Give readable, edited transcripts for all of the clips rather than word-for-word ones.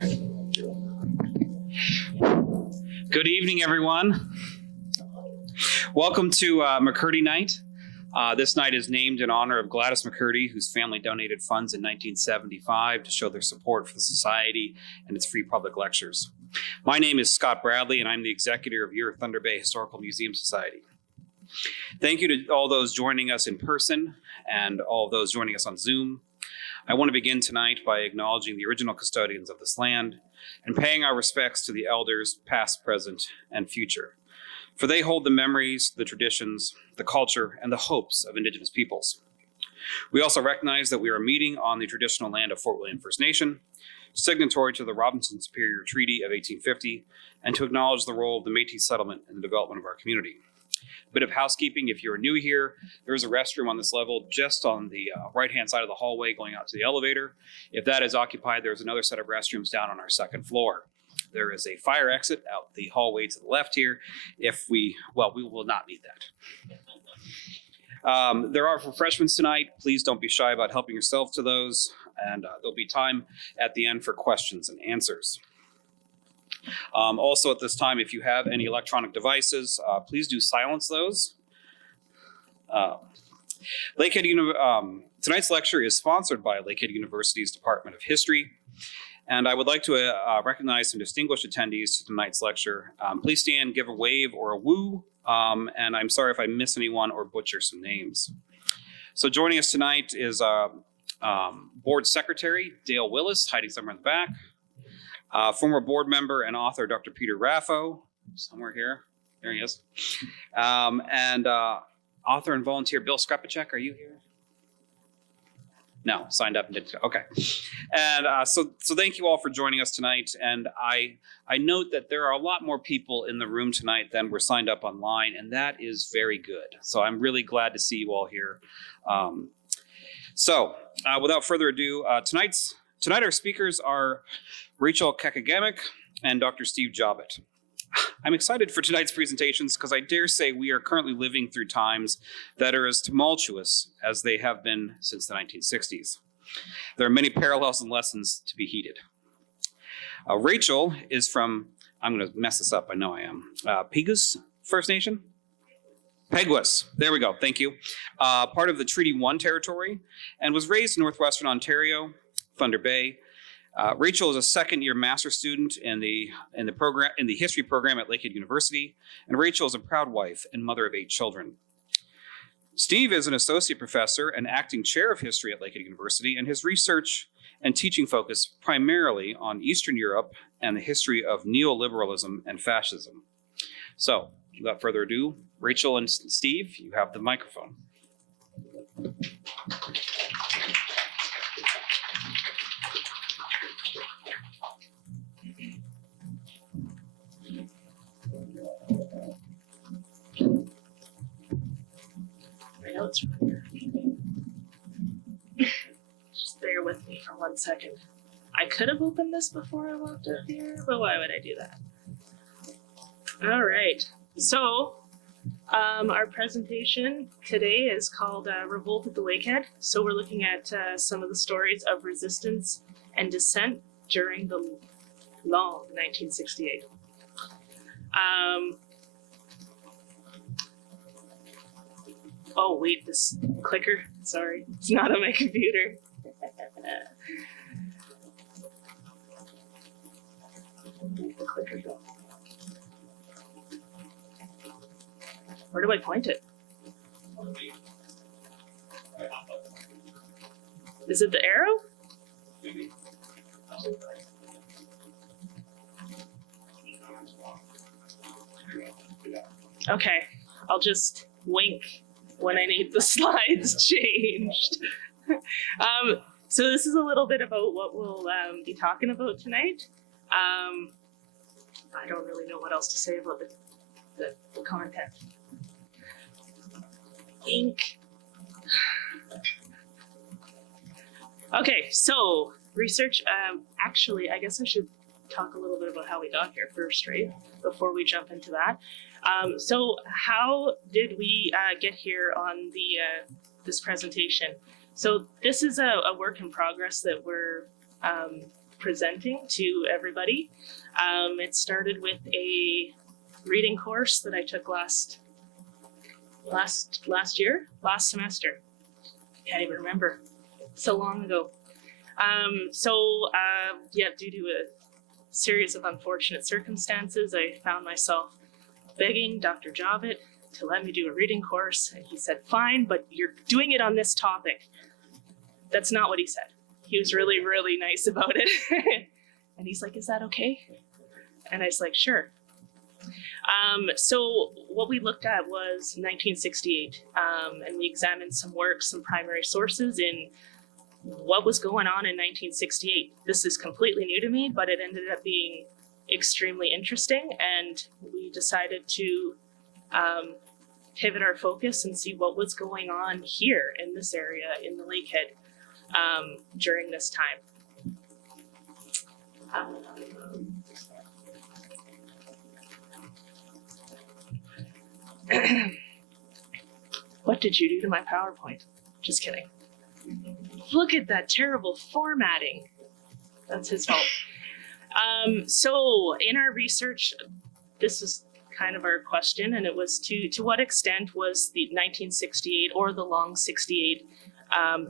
Good evening, everyone. Welcome to McCurdy Night. This night is named in honor of Gladys McCurdy, whose family donated funds in 1975 to show their support for the Society and its free public lectures. My name is Scott Bradley, and I'm the executor of your Thunder Bay Historical Museum Society. Thank you to all those joining us in person and all of those joining us on Zoom. I want to begin tonight by acknowledging the original custodians of this land and paying our respects to the elders, past, present, and future, for they hold the memories, the traditions, the culture, and the hopes of Indigenous peoples. We also recognize that we are meeting on the traditional land of Fort William First Nation, signatory to the Robinson-Superior Treaty of 1850, and to acknowledge the role of the Métis settlement in the development of our community. A bit of housekeeping: if you're new here, there is a restroom on this level just on the right-hand side of the hallway going out to the elevator. If that is occupied, there's another set of restrooms down on our second floor. There is a fire exit out the hallway to the left here. We will not need that. There are refreshments tonight. Please don't be shy about helping yourself to those, and there'll be time at the end for questions and answers. Also at this time, if you have any electronic devices, please do silence those. Tonight's lecture is sponsored by Lakehead University's Department of History, and I would like to recognize some distinguished attendees to tonight's lecture. Please stand, give a wave or a woo, and I'm sorry if I miss anyone or butcher some names. So joining us tonight is Board Secretary Dale Willis, hiding somewhere in the back. Former board member and author Dr. Peter Raffo, somewhere here. There he is. And author and volunteer Bill Skrepacek, are you here? No, signed up and didn't. Okay. And so thank you all for joining us tonight. And I note that there are a lot more people in the room tonight than were signed up online, and that is very good. So I'm really glad to see you all here. Without further ado, tonight our speakers are Rachel Kakegamic and Dr. Steve Jobbitt. I'm excited for tonight's presentations because I dare say we are currently living through times that are as tumultuous as they have been since the 1960s. There are many parallels and lessons to be heeded. Rachel is from, I'm going to mess this up, I know I am, Peguis First Nation? Peguis, there we go, thank you. Part of the Treaty 1 territory, and was raised in Northwestern Ontario, Thunder Bay. Rachel is a second-year master's student in the history program at Lakehead University, and Rachel is a proud wife and mother of 8 children. Steve is an associate professor and acting chair of history at Lakehead University, and his research and teaching focus primarily on Eastern Europe and the history of neoliberalism and fascism. So, without further ado, Rachel and Steve, you have the microphone. Notes from here. Just bear with me for 1 second. I could have opened this before I walked up here, but why would I do that? All right. So, our presentation today is called Revolt at the Lakehead. So we're looking at some of the stories of resistance and dissent during the long 1968. Oh wait, this clicker, sorry, it's not on my computer. Where'd the clicker go? Where do I point it? Is it the arrow? Okay, I'll just wink when I need the slides changed. So this is a little bit about what we'll be talking about tonight. I don't really know what else to say about the content. Ink. Okay, so research. Actually, I guess I should talk a little bit about how we got here first, right? Before we jump into that. So how did we get here on this presentation? So this is a work in progress that we're presenting to everybody. It started with a reading course that I took last semester. Can't even remember. So long ago. Due to a series of unfortunate circumstances, I found myself begging Dr. Jobbitt to let me do a reading course, and he said, fine, but you're doing it on this topic. That's not what he said. He was really, really nice about it. And he's like, is that okay? And I was like, sure. So what we looked at was 1968, and we examined some works, some primary sources in what was going on in 1968. This is completely new to me, but it ended up being extremely interesting, and we decided to pivot our focus and see what was going on here in this area in the Lakehead during this time. What did you do to my PowerPoint? Just kidding. Look at that terrible formatting. That's his fault. So in our research, this is kind of our question, and it was to what extent was the 1968 or the long 68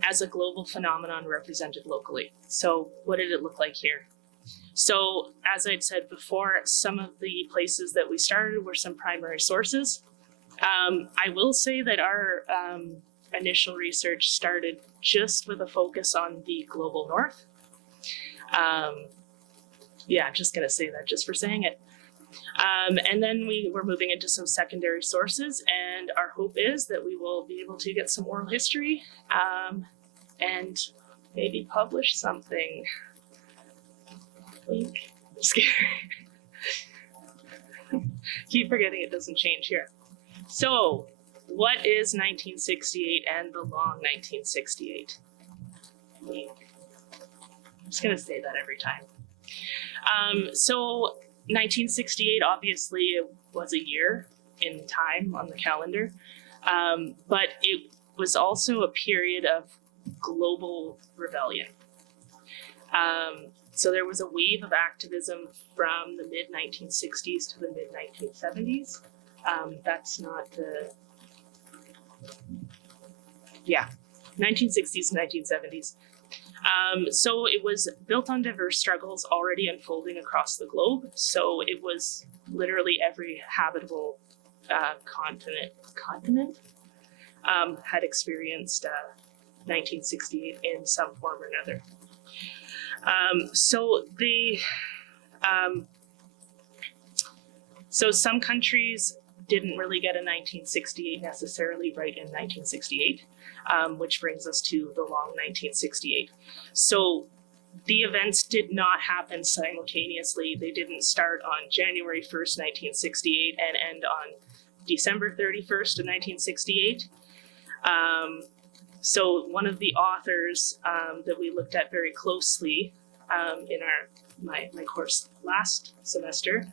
as a global phenomenon represented locally? So what did it look like here? So as I'd said before, some of the places that we started were some primary sources. I will say that our initial research started just with a focus on the global north. I'm just going to say that just for saying it. And then we were moving into some secondary sources, and our hope is that we will be able to get some oral history and maybe publish something. Just kidding. Keep forgetting it doesn't change here. So, what is 1968 and the long 1968? I'm just going to say that every time. So, 1968, obviously, it was a year in time on the calendar, but it was also a period of global rebellion. So there was a wave of activism from the mid-1960s to the mid-1970s. That's not the... 1960s and 1970s. So it was built on diverse struggles already unfolding across the globe. So it was literally every habitable continent had experienced 1968 in some form or another. So some countries didn't really get a 1968 necessarily right in 1968. Which brings us to the long 1968. So the events did not happen simultaneously. They didn't start on January 1st, 1968 and end on December 31st of 1968. So one of the authors that we looked at very closely in my course last semester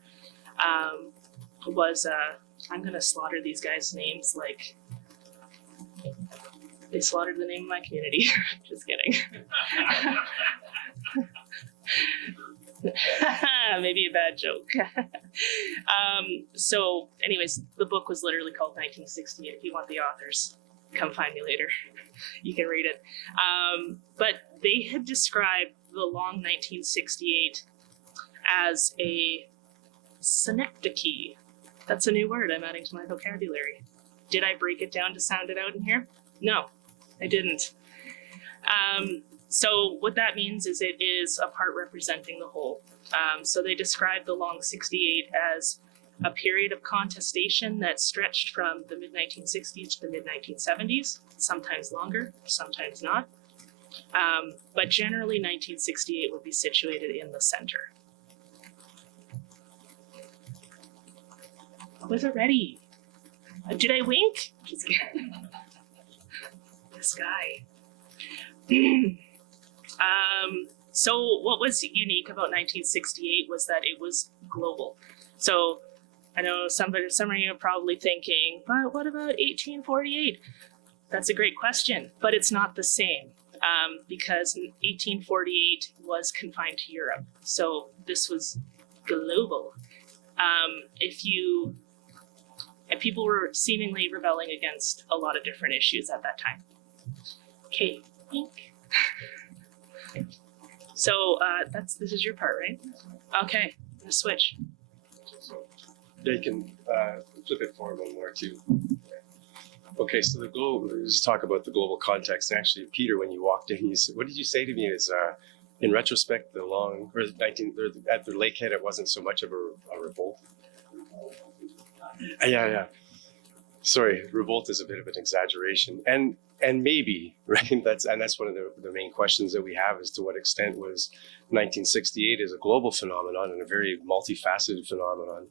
was, I'm going to slaughter these guys' names like they slaughtered the name of my community. Just kidding. Maybe a bad joke. So anyways, the book was literally called 1968. If you want the authors, come find me later. You can read it. But they had described the long 1968 as a synecdoche. That's a new word I'm adding to my vocabulary. Did I break it down to sound it out in here? No, I didn't. So what that means is it is a part representing the whole. So they describe the long 68 as a period of contestation that stretched from the mid-1960s to the mid-1970s, sometimes longer, sometimes not. But generally 1968 would be situated in the center. I wasn't ready. Did I wink? Just kidding. This guy. So what was unique about 1968 was that it was global. So I know some of you are probably thinking, but what about 1848? That's a great question, but it's not the same. because in 1848 was confined to Europe. So this was global. And people were seemingly rebelling against a lot of different issues at that time. Okay, pink. So this is your part, right? Okay, I'm gonna switch. Yeah, you can flip it forward one more too. Okay, so let's talk about the global context. And actually, Peter, when you walked in, what did you say to me? Is in retrospect, at the Lakehead, it wasn't so much of a revolt. Yeah. Sorry, revolt is a bit of an exaggeration, and maybe right. That's one of the main questions that we have: is to what extent was 1968 as a global phenomenon and a very multifaceted phenomenon.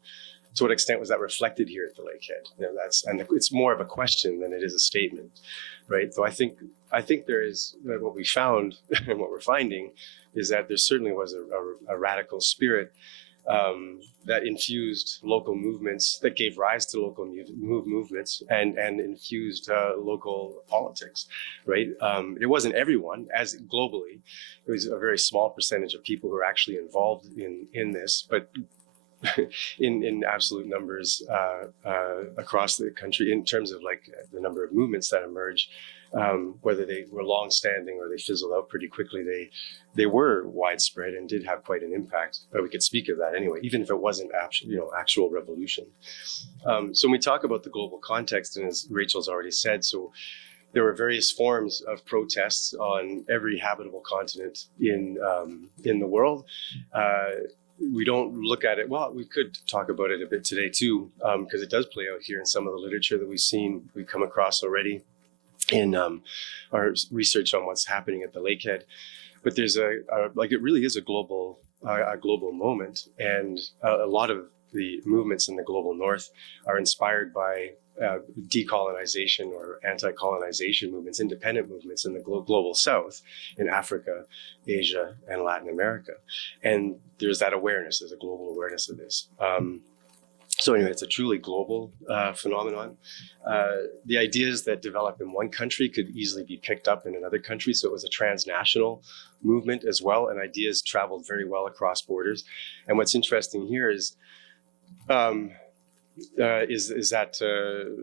To what extent was that reflected here at the Lakehead? It's more of a question than it is a statement, right? So I think there is what we found and what we're finding is that there certainly was a radical spirit that infused local movements, that gave rise to local movements and infused local politics, right? It wasn't everyone, as globally, it was a very small percentage of people who are actually involved in this, but in absolute numbers across the country, in terms of like the number of movements that emerge, whether they were long-standing or they fizzled out pretty quickly, they were widespread and did have quite an impact. But we could speak of that anyway, even if it wasn't actual revolution. So when we talk about the global context, and as Rachel's already said, so there were various forms of protests on every habitable continent in the world. We don't look at it, well, we could talk about it a bit today too, because it does play out here in some of the literature that we've come across already in our research on what's happening at the Lakehead. But there's it really is a global moment, and a lot of the movements in the global north are inspired by decolonization or anti-colonization movements, independent movements in the global south, in Africa, Asia, and Latin America. And there's that awareness, there's a global awareness of this. So anyway, it's a truly global phenomenon. The ideas that develop in one country could easily be picked up in another country. So it was a transnational movement as well, and ideas traveled very well across borders. And what's interesting here is that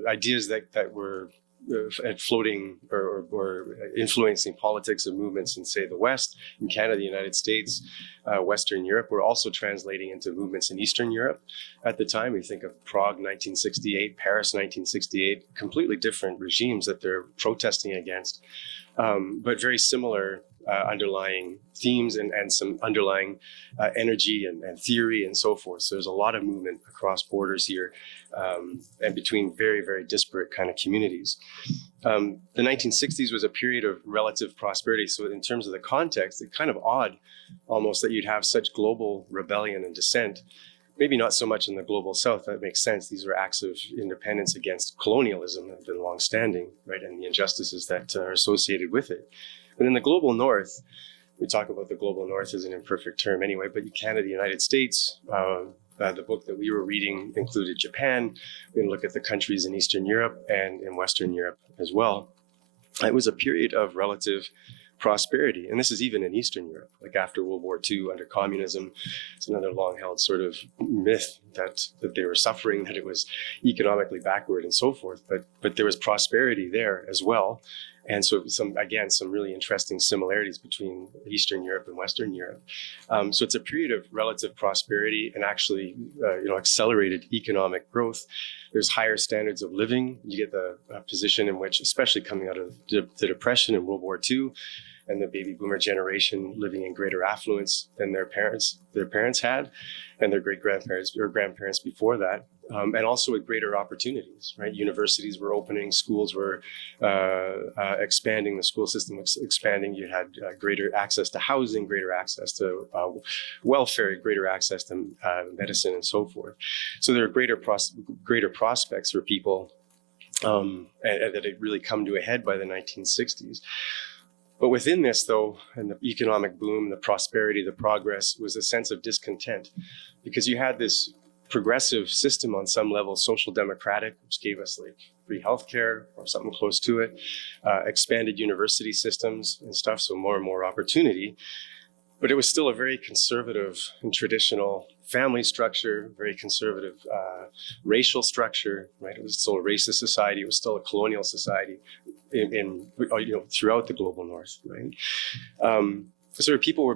ideas that were floating or influencing politics and movements in, say, the West, in Canada, the United States, Western Europe, were also translating into movements in Eastern Europe at the time. We think of Prague 1968, Paris 1968, completely different regimes that they're protesting against, but very similar underlying themes and some underlying energy and theory and so forth. So there's a lot of movement across borders here and between very, very disparate kind of communities. The 1960s was a period of relative prosperity. So in terms of the context, it's kind of odd almost that you'd have such global rebellion and dissent. Maybe not so much in the global south, that makes sense. These were acts of independence against colonialism that have been longstanding, right, and the injustices that are associated with it. But in the global north, we talk about the global north as an imperfect term anyway, but Canada, the United States, the book that we were reading included Japan. We can look at the countries in Eastern Europe and in Western Europe as well. It was a period of relative prosperity. And this is even in Eastern Europe, like after World War II, under communism. It's another long-held sort of myth that they were suffering, that it was economically backward and so forth. But there was prosperity there as well. And so some really interesting similarities between Eastern Europe and Western Europe. So it's a period of relative prosperity and actually, accelerated economic growth. There's higher standards of living. You get the position in which, especially coming out of the Depression and World War II, and the baby boomer generation living in greater affluence than their parents had, and their great-grandparents or grandparents before that. And also with greater opportunities, right? Universities were opening, schools were expanding, the school system was expanding. You had greater access to housing, greater access to welfare, greater access to medicine and so forth. So there are greater prospects for people, and that had really come to a head by the 1960s. But within this, though, and the economic boom, the prosperity, the progress, was a sense of discontent, because you had this progressive system on some level, social democratic, which gave us like free healthcare or something close to it, expanded university systems and stuff, so more and more opportunity. But it was still a very conservative and traditional family structure, very conservative racial structure, right? It was still a racist society. It was still a colonial society throughout the global north, right? So people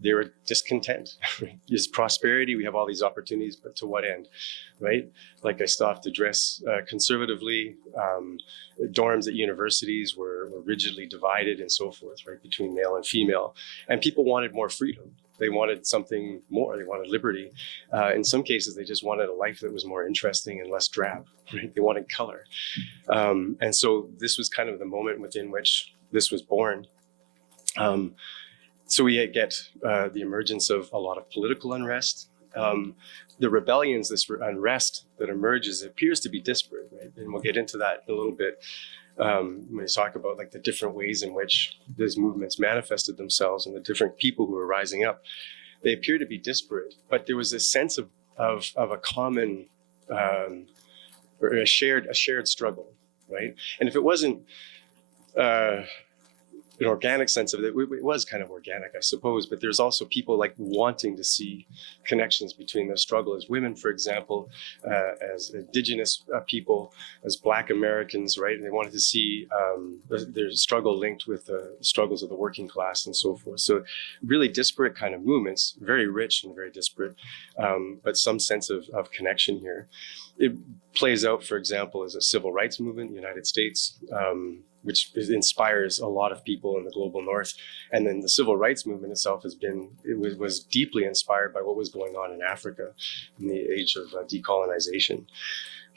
they were discontent. Right? There's prosperity, we have all these opportunities, but to what end, right? Like I still have to dress conservatively. Dorms at universities were rigidly divided and so forth, right, between male and female. And people wanted more freedom. They wanted something more. They wanted liberty. In some cases, they just wanted a life that was more interesting and less drab. Right? They wanted color. And so this was kind of the moment within which this was born. So we get the emergence of a lot of political unrest. The rebellions, this unrest that emerges, appears to be disparate, right? And we'll get into that in a little bit when we talk about like the different ways in which these movements manifested themselves and the different people who were rising up. They appear to be disparate, but there was a sense of a common or a shared struggle, right? And if it wasn't an organic sense of it, it was kind of organic, I suppose, but there's also people like wanting to see connections between the struggle as women, for example, as Indigenous people, as Black Americans, right? And they wanted to see their struggle linked with the struggles of the working class and so forth. So really disparate kind of movements, very rich and very disparate, but some sense of connection here. It plays out, for example, as a civil rights movement in the United States, which inspires a lot of people in the global north. And then the civil rights movement itself was deeply inspired by what was going on in Africa in the age of decolonization.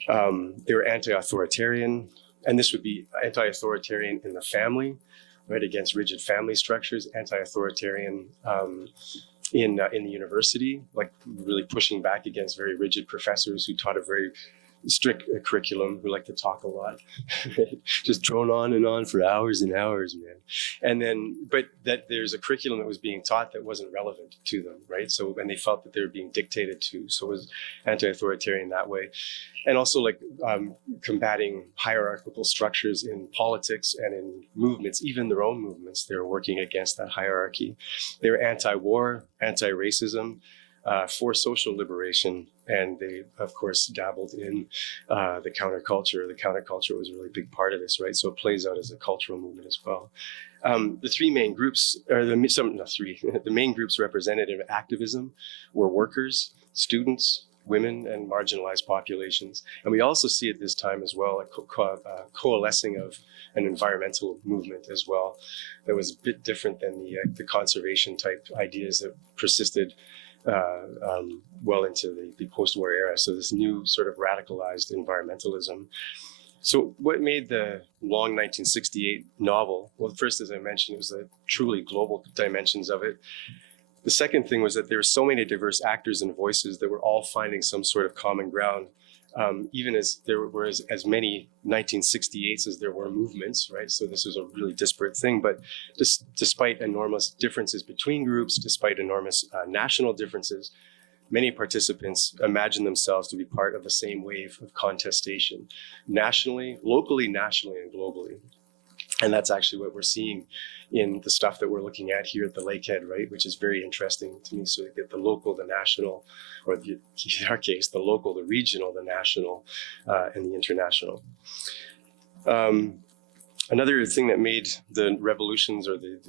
They were anti-authoritarian, and this would be anti-authoritarian in the family, right, against rigid family structures, anti-authoritarian in the university, like really pushing back against very rigid professors who taught a very strict curriculum, who like to talk a lot, just drone on and on for hours and hours, man. And then, but that there's a curriculum that was being taught that wasn't relevant to them, right? So, and they felt that they were being dictated to. So it was anti-authoritarian that way. And also like combating hierarchical structures in politics and in movements, even their own movements, they were working against that hierarchy. They were anti-war, anti-racism, for social liberation, and they, of course, dabbled in the counterculture. The counterculture was a really big part of this, right? So it plays out as a cultural movement as well. The three main groups, or the main groups represented in activism were workers, students, women, and marginalized populations. And we also see at this time as well a coalescing of an environmental movement as well that was a bit different than the conservation type ideas that persisted well into the post-war era. So this new sort of radicalized environmentalism. So what made the long 1968 novel? Well, first, as I mentioned, it was the truly global dimensions of it. The second thing was that there were so many diverse actors and voices that were all finding some sort of common ground, even as there were as many 1968s as there were movements, right? So this was a really disparate thing, but despite enormous differences between groups, despite enormous national differences, many participants imagined themselves to be part of the same wave of contestation, nationally, locally, nationally, and globally. And that's actually what we're seeing in the stuff that we're looking at here at the Lakehead, right? Which is very interesting to me. So you get the local, the national, or in our case, the local, the regional, the national, and the international. Another thing that made the revolutions or the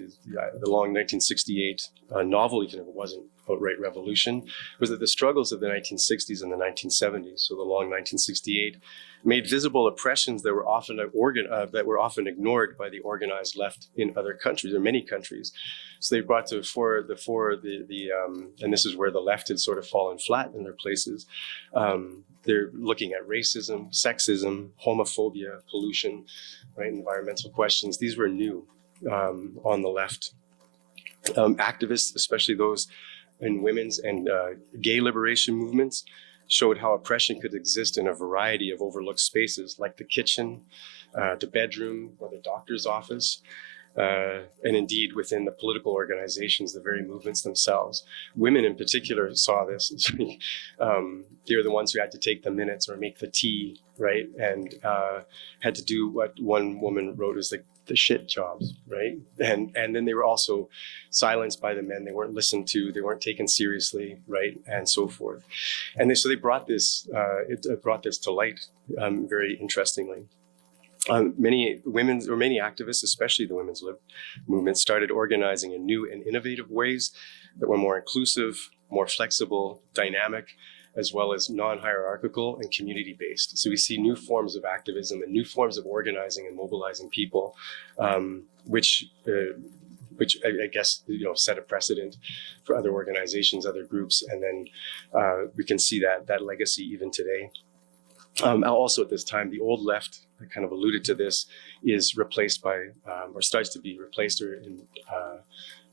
long 1968 novel, even if it wasn't outright revolution, was that the struggles of the 1960s and the 1970s, so the long 1968, made visible oppressions that were often ignored by the organized left in other countries, or many countries. So they brought to the fore and this is where the left had sort of fallen flat in their places. They're looking at racism, sexism, homophobia, pollution, right, environmental questions. These were new on the left. Activists, especially those in women's and gay liberation movements, showed how oppression could exist in a variety of overlooked spaces, like the kitchen, the bedroom, or the doctor's office. and indeed within the political organizations, the very movements themselves. Women in particular saw this. They were the ones who had to take the minutes or make the tea, right? And had to do what one woman wrote as the shit jobs, right? And then they were also silenced by the men. They weren't listened to. They weren't taken seriously, right? And so forth. And so they brought this, it brought this to light very interestingly. Many women or many activists, especially the women's lib movement, started organizing in new and innovative ways that were more inclusive, more flexible, dynamic, as well as non-hierarchical and community-based. So we see new forms of activism and new forms of organizing and mobilizing people, which I guess set a precedent for other organizations, other groups, and then we can see that legacy even today. Also at this time, the old left, I kind of alluded to this, is replaced by, or starts to be replaced or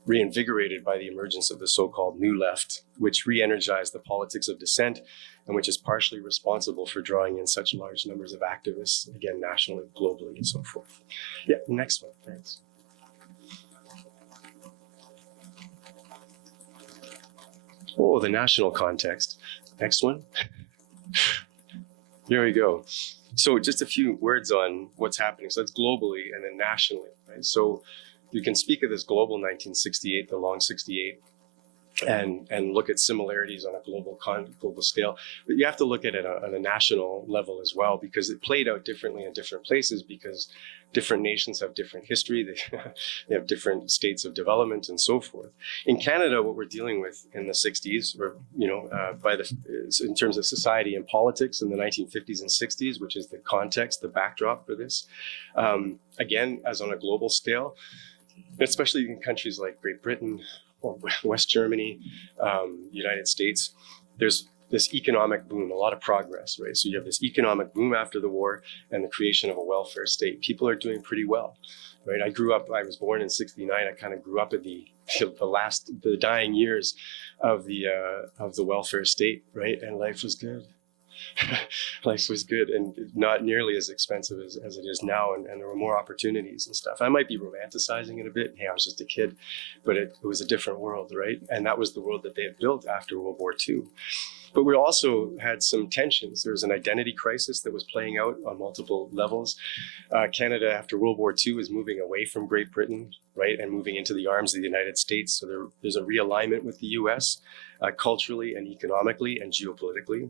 reinvigorated by the emergence of the so-called new left, which re-energized the politics of dissent and which is partially responsible for drawing in such large numbers of activists, again, nationally, globally, and so forth. Yeah, next one, thanks. Oh, the national context. Next one. Here we go. So just a few words on what's happening. So that's globally and then nationally, right? So you can speak of this global 1968, the long 68, and look at similarities on a global scale. But you have to look at it on a national level as well, because it played out differently in different places, because different nations have different history, they have different states of development and so forth. In Canada, what we're dealing with in the 60s, or in terms of society and politics in the 1950s and 60s, which is the context, the backdrop for this, again, as on a global scale, especially in countries like Great Britain, or West Germany, United States, there's this economic boom, a lot of progress, right? So you have this economic boom after the war and the creation of a welfare state. People are doing pretty well, right? I was born in '69. I kind of grew up in the dying years of the welfare state, right? And life was good. Life was good and not nearly as expensive as it is now, and there were more opportunities and stuff. I might be romanticizing it a bit. Hey, I was just a kid, but it was a different world, right? And that was the world that they had built after World War II. But we also had some tensions. There was an identity crisis that was playing out on multiple levels. Canada, after World War II, is moving away from Great Britain, right, and moving into the arms of the United States. So there's a realignment with the US, culturally and economically and geopolitically.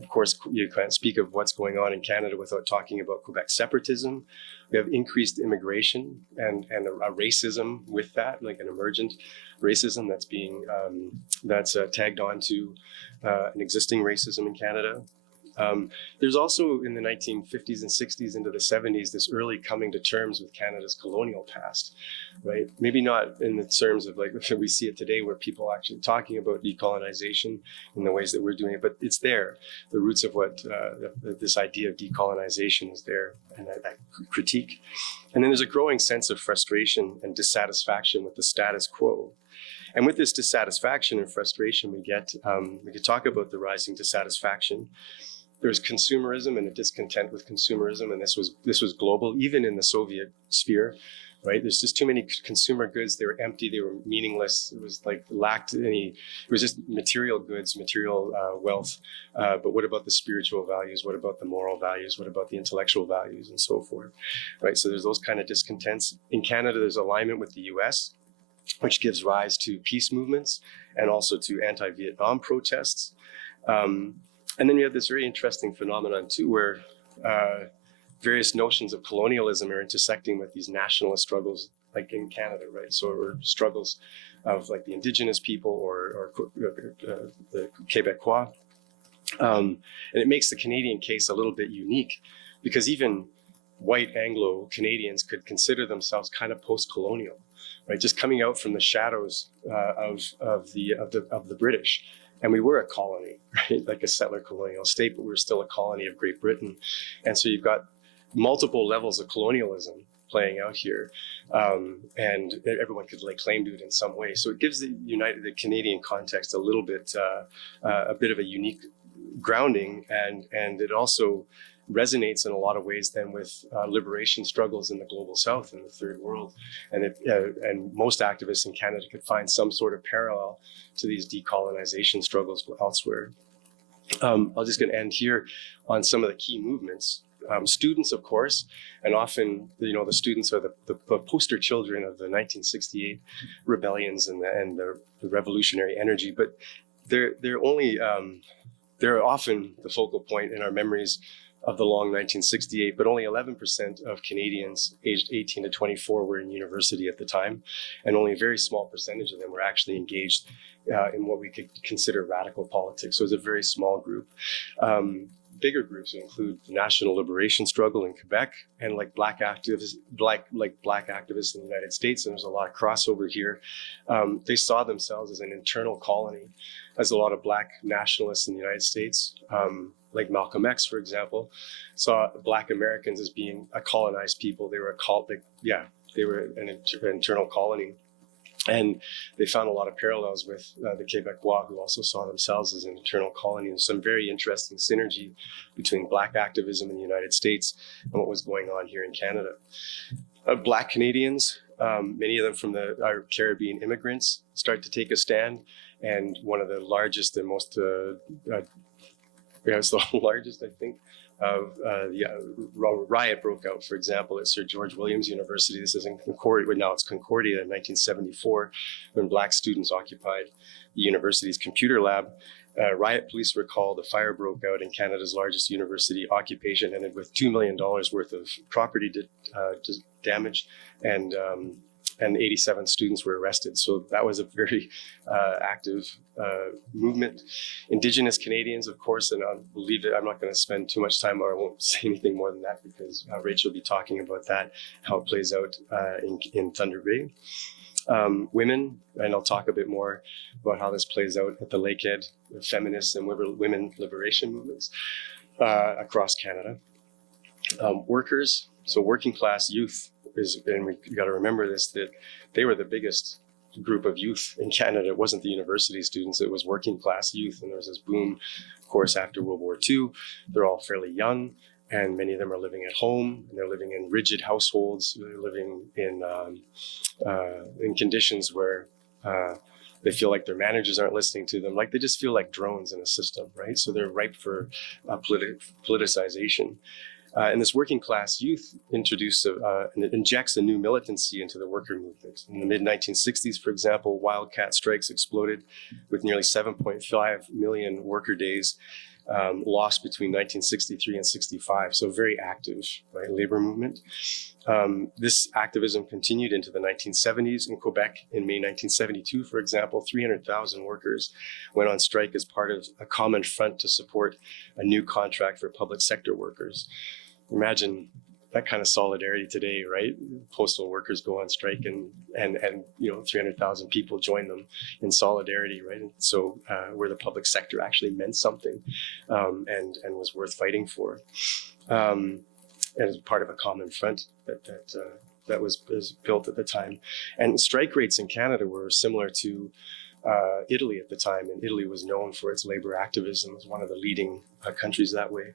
Of course, you can't speak of what's going on in Canada without talking about Quebec separatism. We have increased immigration and a racism with that, like an emergent racism that's being tagged on to an existing racism in Canada. There's also in the 1950s and 60s into the 70s this early coming to terms with Canada's colonial past, right? Maybe not in the terms of like we see it today, where people are actually talking about decolonization in the ways that we're doing it, but it's there. The roots of what this idea of decolonization is there, and that critique. And then there's a growing sense of frustration and dissatisfaction with the status quo. And with this dissatisfaction and frustration, we could talk about the rising dissatisfaction. There's consumerism and a discontent with consumerism, and this was global, even in the Soviet sphere, right? There's just too many consumer goods. They were empty. They were meaningless. It was like it was just material goods, material wealth. But what about the spiritual values? What about the moral values? What about the intellectual values and so forth, right? So there's those kind of discontents. In Canada, there's alignment with the US, which gives rise to peace movements and also to anti-Vietnam protests. And then you have this very interesting phenomenon too, where various notions of colonialism are intersecting with these nationalist struggles, like in Canada, right? So or struggles of like the Indigenous people or the Quebecois. And it makes the Canadian case a little bit unique, because even white Anglo-Canadians could consider themselves kind of post-colonial, right? Just coming out from the shadows of the British. And we were a colony, right? Like a settler colonial state, but we were still a colony of Great Britain. And so you've got multiple levels of colonialism playing out here. And everyone could lay claim to it in some way. So it gives the Canadian context a little bit, a bit of a unique grounding. And it also resonates in a lot of ways then with liberation struggles in the global south and the third world. And most activists in Canada could find some sort of parallel to these decolonization struggles elsewhere. I'll just going to end here on some of the key movements. Students, of course, and often, the students are the poster children of the 1968 rebellions and the revolutionary energy, but they're often the focal point in our memories of the long 1968, but only 11% of Canadians aged 18 to 24 were in university at the time, and only a very small percentage of them were actually engaged in what we could consider radical politics. So it's a very small group. Bigger groups include the national liberation struggle in Quebec and black activists in the United States. And there's a lot of crossover here. They saw themselves as an internal colony, as a lot of Black nationalists in the United States, like Malcolm X, for example, saw Black Americans as being a colonized people. They were they were an internal colony. And they found a lot of parallels with the Quebecois, who also saw themselves as an internal colony. And some very interesting synergy between Black activism in the United States and what was going on here in Canada. Black Canadians, many of them from our Caribbean immigrants, start to take a stand. And one of the largest and most, it's the largest, I think, riot broke out, for example, at Sir George Williams University. This is in Concordia, now it's Concordia, in 1974, when Black students occupied the university's computer lab. Riot police were called. A fire broke out in Canada's largest university. Occupation ended with $2 million worth of property damage, and 87 students were arrested. So that was a very active movement. Indigenous Canadians, of course, and I'll leave it. I'm not going to spend too much time, or I won't say anything more than that, because Rachel will be talking about that, how it plays out in Thunder Bay. Women, and I'll talk a bit more about how this plays out at the Lakehead feminist and women liberation movements across Canada. Workers, so working class youth, and we got to remember this, that they were the biggest group of youth in Canada. It wasn't the university students, it was working class youth. And there was this boom, of course, after World War II. They're all fairly young, and many of them are living at home, and they're living in rigid households. They're living in conditions where they feel like their managers aren't listening to them. Like, they just feel like drones in a system, right? So they're ripe for politicization. And this working class youth injects a new militancy into the worker movement. In the mid-1960s, for example, wildcat strikes exploded with nearly 7.5 million worker days lost between 1963 and 65. So very active, right, labor movement. This activism continued into the 1970s. In Quebec, in May 1972, for example, 300,000 workers went on strike as part of a common front to support a new contract for public sector workers. Imagine that kind of solidarity today, right? Postal workers go on strike, and 300,000 people join them in solidarity, right? And so where the public sector actually meant something and was worth fighting for, and as part of a common front that was built at the time. And strike rates in Canada were similar to Italy at the time, and Italy was known for its labor activism as one of the leading countries that way.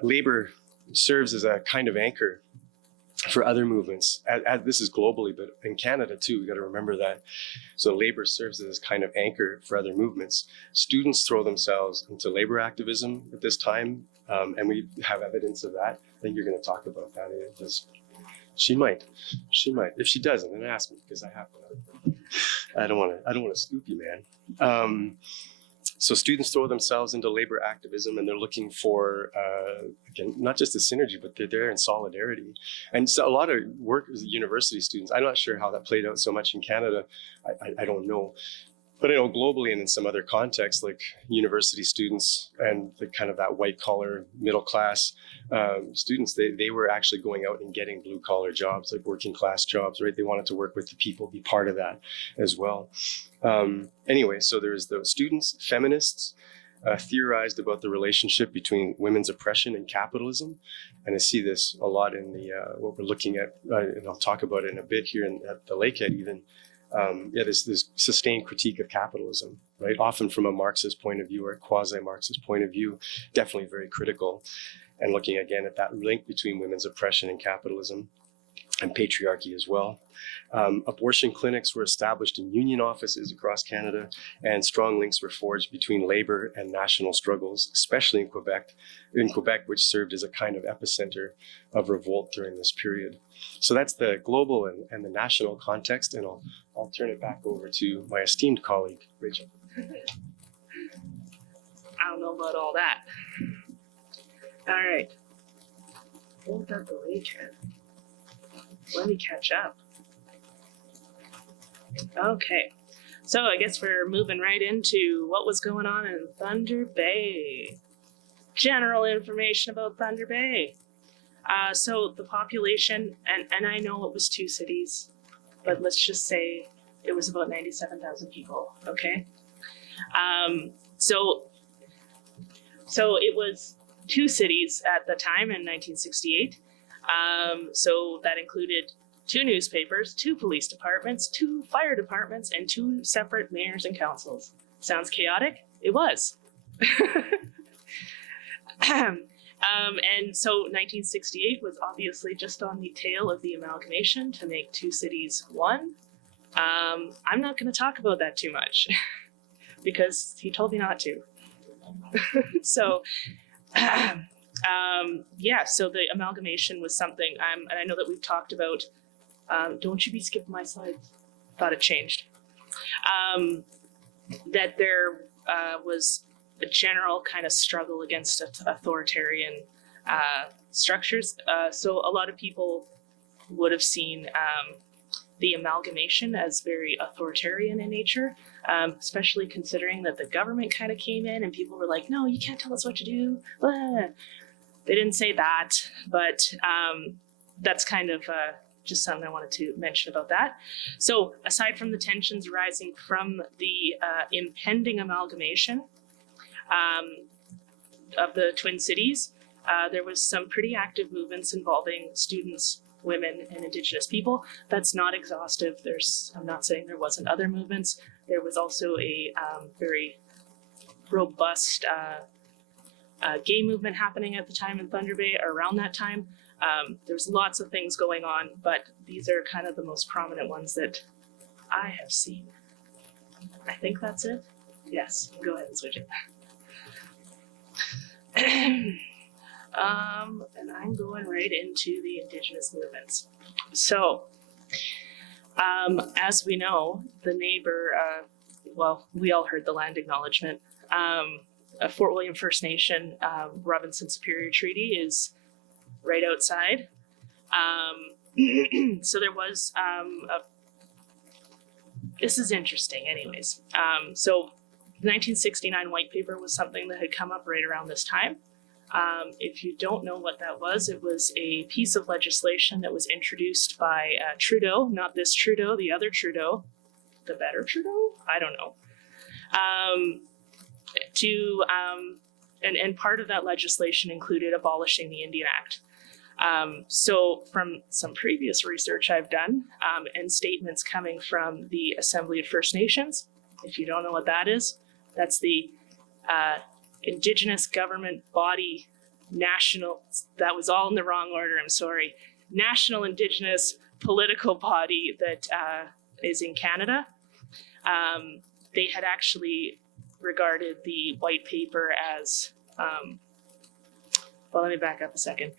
Labor serves as a kind of anchor for other movements. This is globally, but in Canada too, we got to remember that. So labor serves as kind of anchor for other movements. Students throw themselves into labor activism at this time, and we have evidence of that. I think you're going to talk about that. She might. If she doesn't, then ask me, because I have to. I don't want to scoop you, man. So students throw themselves into labor activism, and they're looking for, again, not just a synergy, but they're there in solidarity. And so a lot of university students, I'm not sure how that played out so much in Canada. I don't know. But I know globally and in some other contexts, like university students and the kind of that white collar, middle class students, they were actually going out and getting blue collar jobs, like working class jobs, right? They wanted to work with the people, be part of that as well. Anyway, so there's those students, feminists, theorized about the relationship between women's oppression and capitalism. And I see this a lot in the what we're looking at, and I'll talk about it in a bit here at the Lakehead even. This sustained critique of capitalism, right? Often from a Marxist point of view or a quasi-Marxist point of view, definitely very critical. and looking again at that link between women's oppression and capitalism and patriarchy as well. Abortion clinics were established in union offices across Canada, and strong links were forged between labor and national struggles, especially in Quebec, which served as a kind of epicenter of revolt during this period. So that's the global and the national context, and I'll turn it back over to my esteemed colleague, Rachel. I don't know about all that. All right. Hold up the Lakehead. Let me catch up. Okay. So I guess we're moving right into what was going on in Thunder Bay. General information about Thunder Bay. So the population, and I know it was 2 cities, but let's just say it was about 97,000 people, okay? So it was 2 cities at the time in 1968. So that included 2 newspapers, 2 police departments, 2 fire departments, and 2 separate mayors and councils. Sounds chaotic? It was. And so 1968 was obviously just on the tail of the amalgamation to make 2 cities one. I'm not going to talk about that too much because he told me not to. So, so the amalgamation was something, and I know that we've talked about, don't you be skipping my slides, thought it changed, that there was a general kind of struggle against authoritarian structures. So a lot of people would have seen the amalgamation as very authoritarian in nature, especially considering that the government kind of came in and people were like, no, you can't tell us what to do. Blah. They didn't say that, but that's kind of just something I wanted to mention about that. So aside from the tensions arising from the impending amalgamation of the Twin Cities, there was some pretty active movements involving students, women, and Indigenous people. That's not exhaustive. I'm not saying there wasn't other movements. There was also a very robust gay movement happening at the time in Thunder Bay around that time. There's lots of things going on, but these are kind of the most prominent ones that I have seen. I think that's it. Yes, go ahead and switch it. And I'm going right into the Indigenous movements. So, as we know, the neighbor, we all heard the land acknowledgement. Fort William First Nation Robinson Superior Treaty is right outside. So there was this is interesting anyways. So the 1969 white paper was something that had come up right around this time. If you don't know what that was, it was a piece of legislation that was introduced by Trudeau, not this Trudeau, the other Trudeau, the better Trudeau? I don't know. And part of that legislation included abolishing the Indian Act. So from some previous research I've done and statements coming from the Assembly of First Nations, if you don't know what that is, that's the Indigenous government body, national, that was all in the wrong order, I'm sorry, national Indigenous political body that is in Canada. They had actually regarded the white paper as, let me back up a second.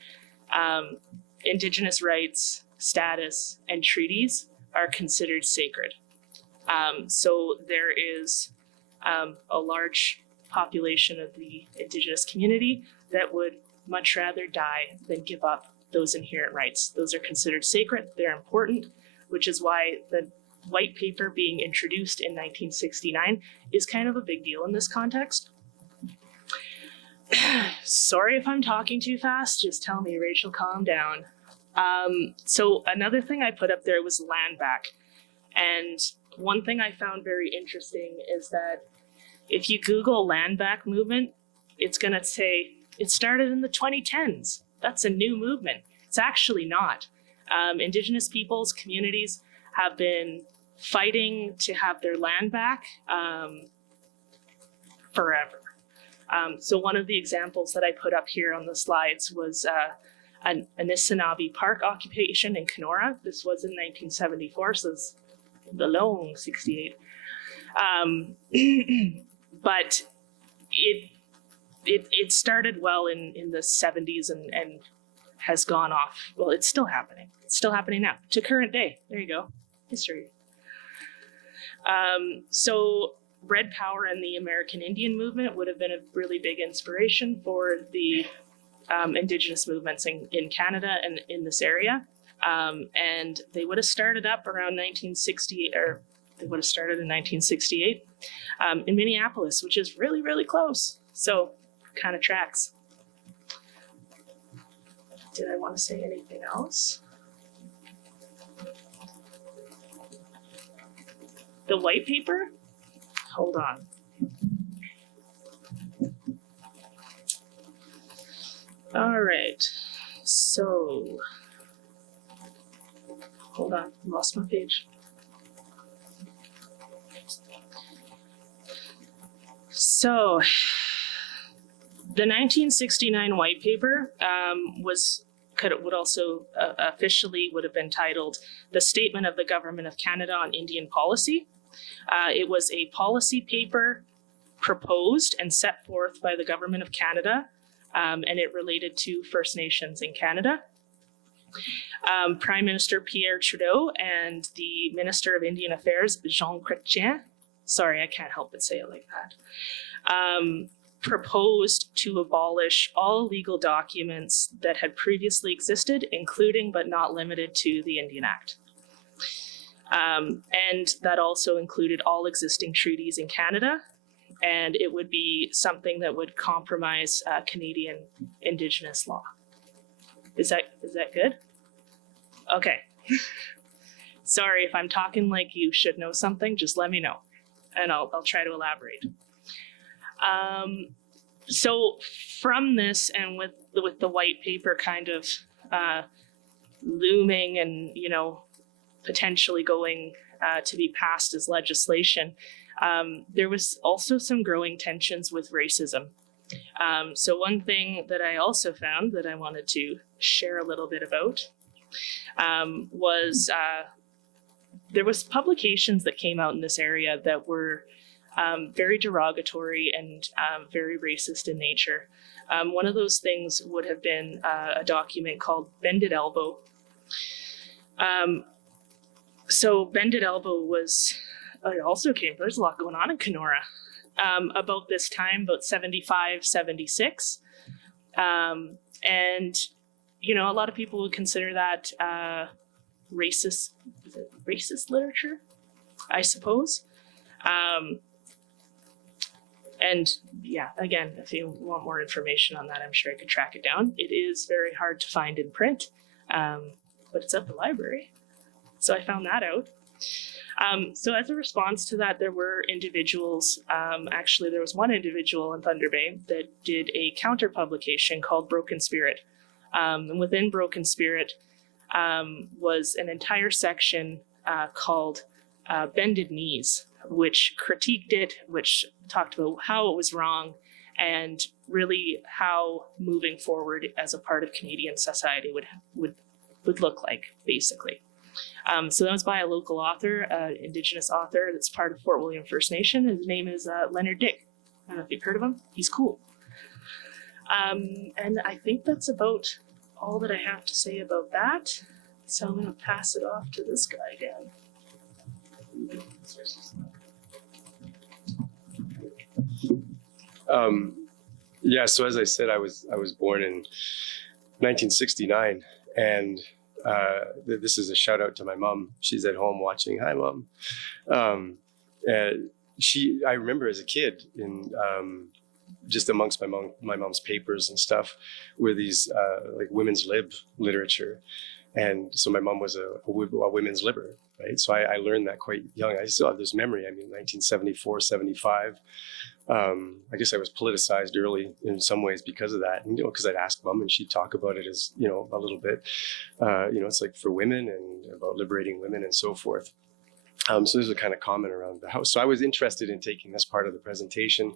Indigenous rights, status, and treaties are considered sacred. So there is a large population of the Indigenous community that would much rather die than give up those inherent rights. Those are considered sacred, they're important, which is why the white paper being introduced in 1969 is kind of a big deal in this context. Sorry if I'm talking too fast, just tell me, Rachel, calm down. So another thing I put up there was land back. And one thing I found very interesting is that if you Google land back movement, it's gonna say it started in the 2010s. That's a new movement. It's actually not. Indigenous peoples, communities have been fighting to have their land back forever. So one of the examples that I put up here on the slides was an Anishinaabe Park occupation in Kenora. This was in 1974, so it's the long 68. But it started well in the 70s and has gone off. Well, it's still happening. It's still happening now to current day. There you go. History. So Red Power and the American Indian movement would have been a really big inspiration for the Indigenous movements in Canada and in this area. And they would have started up around 1960, or they would have started in 1968 in Minneapolis, which is really, really close. So kind of tracks. Did I want to say anything else? The white paper? Hold on. All right. So, hold on. Lost my page. So, the 1969 white paper would also officially would have been titled "The Statement of the Government of Canada on Indian Policy." It was a policy paper proposed and set forth by the Government of Canada, and it related to First Nations in Canada. Prime Minister Pierre Trudeau and the Minister of Indian Affairs, Jean Chrétien, sorry, I can't help but say it like that, proposed to abolish all legal documents that had previously existed, including but not limited to the Indian Act. And that also included all existing treaties in Canada, and it would be something that would compromise Canadian Indigenous law. Is that good? Okay. Sorry, if I'm talking like you should know something, just let me know, and I'll try to elaborate. So from this, and with the white paper kind of looming and, potentially going to be passed as legislation, there was also some growing tensions with racism. So one thing that I also found that I wanted to share a little bit about was there was publications that came out in this area that were very derogatory and very racist in nature. One of those things would have been a document called Bended Elbow. So Bended Elbow it also came, there's a lot going on in Kenora about this time, about 75, 76. And, a lot of people would consider that racist literature, I suppose. And yeah, again, if you want more information on that, I'm sure I could track it down. It is very hard to find in print, but it's at the library. So I found that out. So as a response to that, there were individuals, actually there was one individual in Thunder Bay that did a counter publication called Broken Spirit. And within Broken Spirit was an entire section called Bended Knees, which critiqued it, which talked about how it was wrong and really how moving forward as a part of Canadian society would look like, basically. So that was by a local author, Indigenous author that's part of Fort William First Nation. His name is Leonard Dick. I don't know if you've heard of him. He's cool. And I think that's about all that I have to say about that. So I'm going to pass it off to this guy again. So as I said, I was born in 1969, and this is a shout out to my mom. She's at home watching. Hi, Mom. I remember as a kid in just amongst my mom's papers and stuff were these like women's lib literature, and so my mom was a women's libber, right? So I learned that quite young. I still have this memory. I mean, 1974, 75. I guess I was politicized early in some ways because of that, and because I'd ask Mom and she'd talk about it as a little bit, it's like for women and about liberating women and so forth. So there's a kind of comment around the house. So I was interested in taking this part of the presentation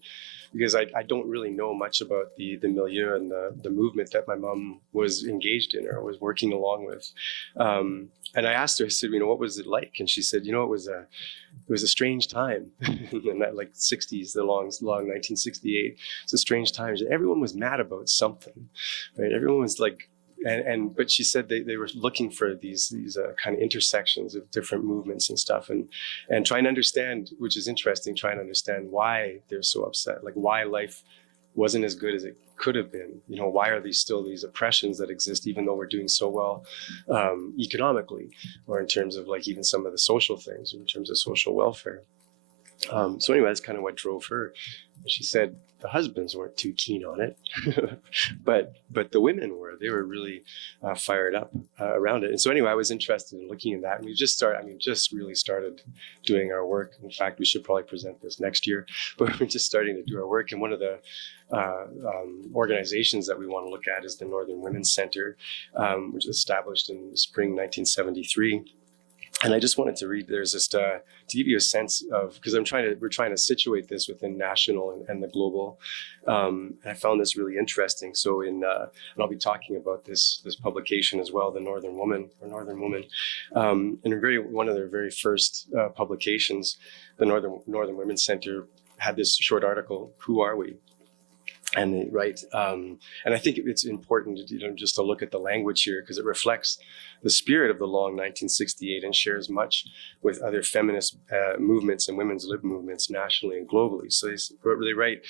because I don't really know much about the milieu and the movement that my mom was engaged in or was working along with. And I asked her, I said, what was it like? And she said, it was a strange time in that like 60s, the long 1968. It's a strange time. Everyone was mad about something, right? Everyone was like, but she said they were looking for these kind of intersections of different movements and stuff, and trying to understand, which is interesting, trying to understand why they're so upset, like why life wasn't as good as it could have been. Why are these oppressions that exist, even though we're doing so well economically, or in terms of like even some of the social things, in terms of social welfare. So anyway, that's kind of what drove her. She said the husbands weren't too keen on it, but the women were. They were really fired up around it. And so anyway, I was interested in looking at that, and we just really started doing our work. In fact, we should probably present this next year, but we're just starting to do our work. And one of the organizations that we want to look at is the Northern Women's Center, which was established in spring 1973. And I just wanted to read, there's just to give you a sense of, because we're trying to situate this within national and the global. And I found this really interesting. So and I'll be talking about this publication as well, the Northern Woman. And one of their very first publications, the Northern Women's Center had this short article, "Who Are We?" And they write, and I think it's important just to look at the language here, because it reflects the spirit of the long 1968 and shares much with other feminist movements and women's lib movements nationally and globally. So they write,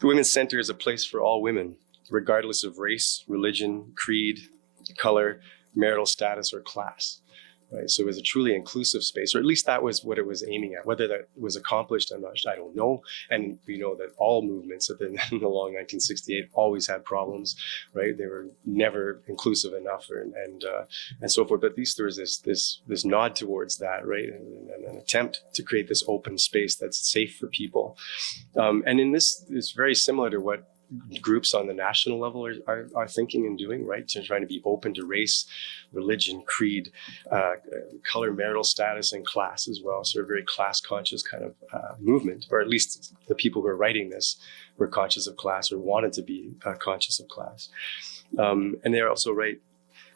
"The Women's Center is a place for all women, regardless of race, religion, creed, color, marital status, or class." Right? So it was a truly inclusive space, or at least that was what it was aiming at. Whether that was accomplished, I don't know. And we know that all movements in the long 1968 always had problems, right? They were never inclusive enough, and so forth. But at least there was this nod towards that, right? And an attempt to create this open space that's safe for people. And in this is very similar to what groups on the national level are thinking and doing, right? To trying to be open to race, religion, creed, color, marital status, and class as well. So a very class conscious kind of movement, or at least the people who are writing this were conscious of class or wanted to be conscious of class. And they also write,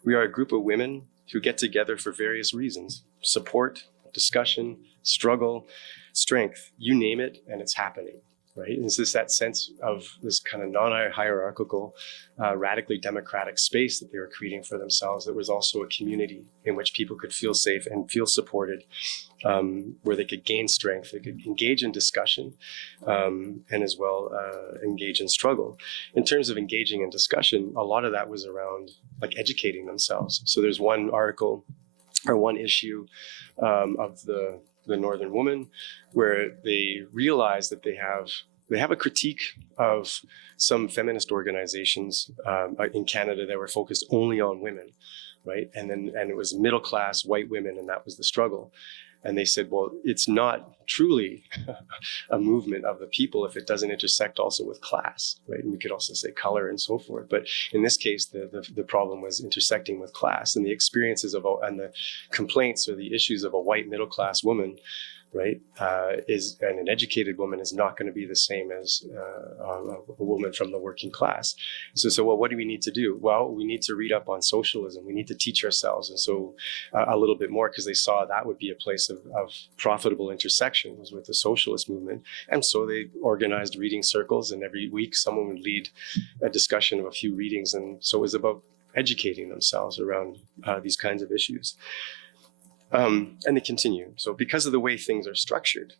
"We are a group of women who get together for various reasons: support, discussion, struggle, strength, you name it, and it's happening." Right? And it's just that sense of this kind of non-hierarchical, radically democratic space that they were creating for themselves. That was also a community in which people could feel safe and feel supported, where they could gain strength, they could engage in discussion, and as well engage in struggle. In terms of engaging in discussion, a lot of that was around like educating themselves. So there's one article or one issue of the Northern Woman, where they realize that they have a critique of some feminist organizations in Canada that were focused only on women, right? And it was middle class white women, and that was the struggle. And they said, well, it's not truly a movement of the people if it doesn't intersect also with class, right? And we could also say color and so forth. But in this case, the problem was intersecting with class, and the experiences and the complaints or the issues of a white middle class woman, right, and an educated woman is not going to be the same as a woman from the working class. So well, what do we need to do? Well, we need to read up on socialism. We need to teach ourselves, and so a little bit more, because they saw that would be a place of profitable intersection was with the socialist movement. And so they organized reading circles, and every week someone would lead a discussion of a few readings. And so it was about educating themselves around these kinds of issues. And they continue. So because of the way things are structured,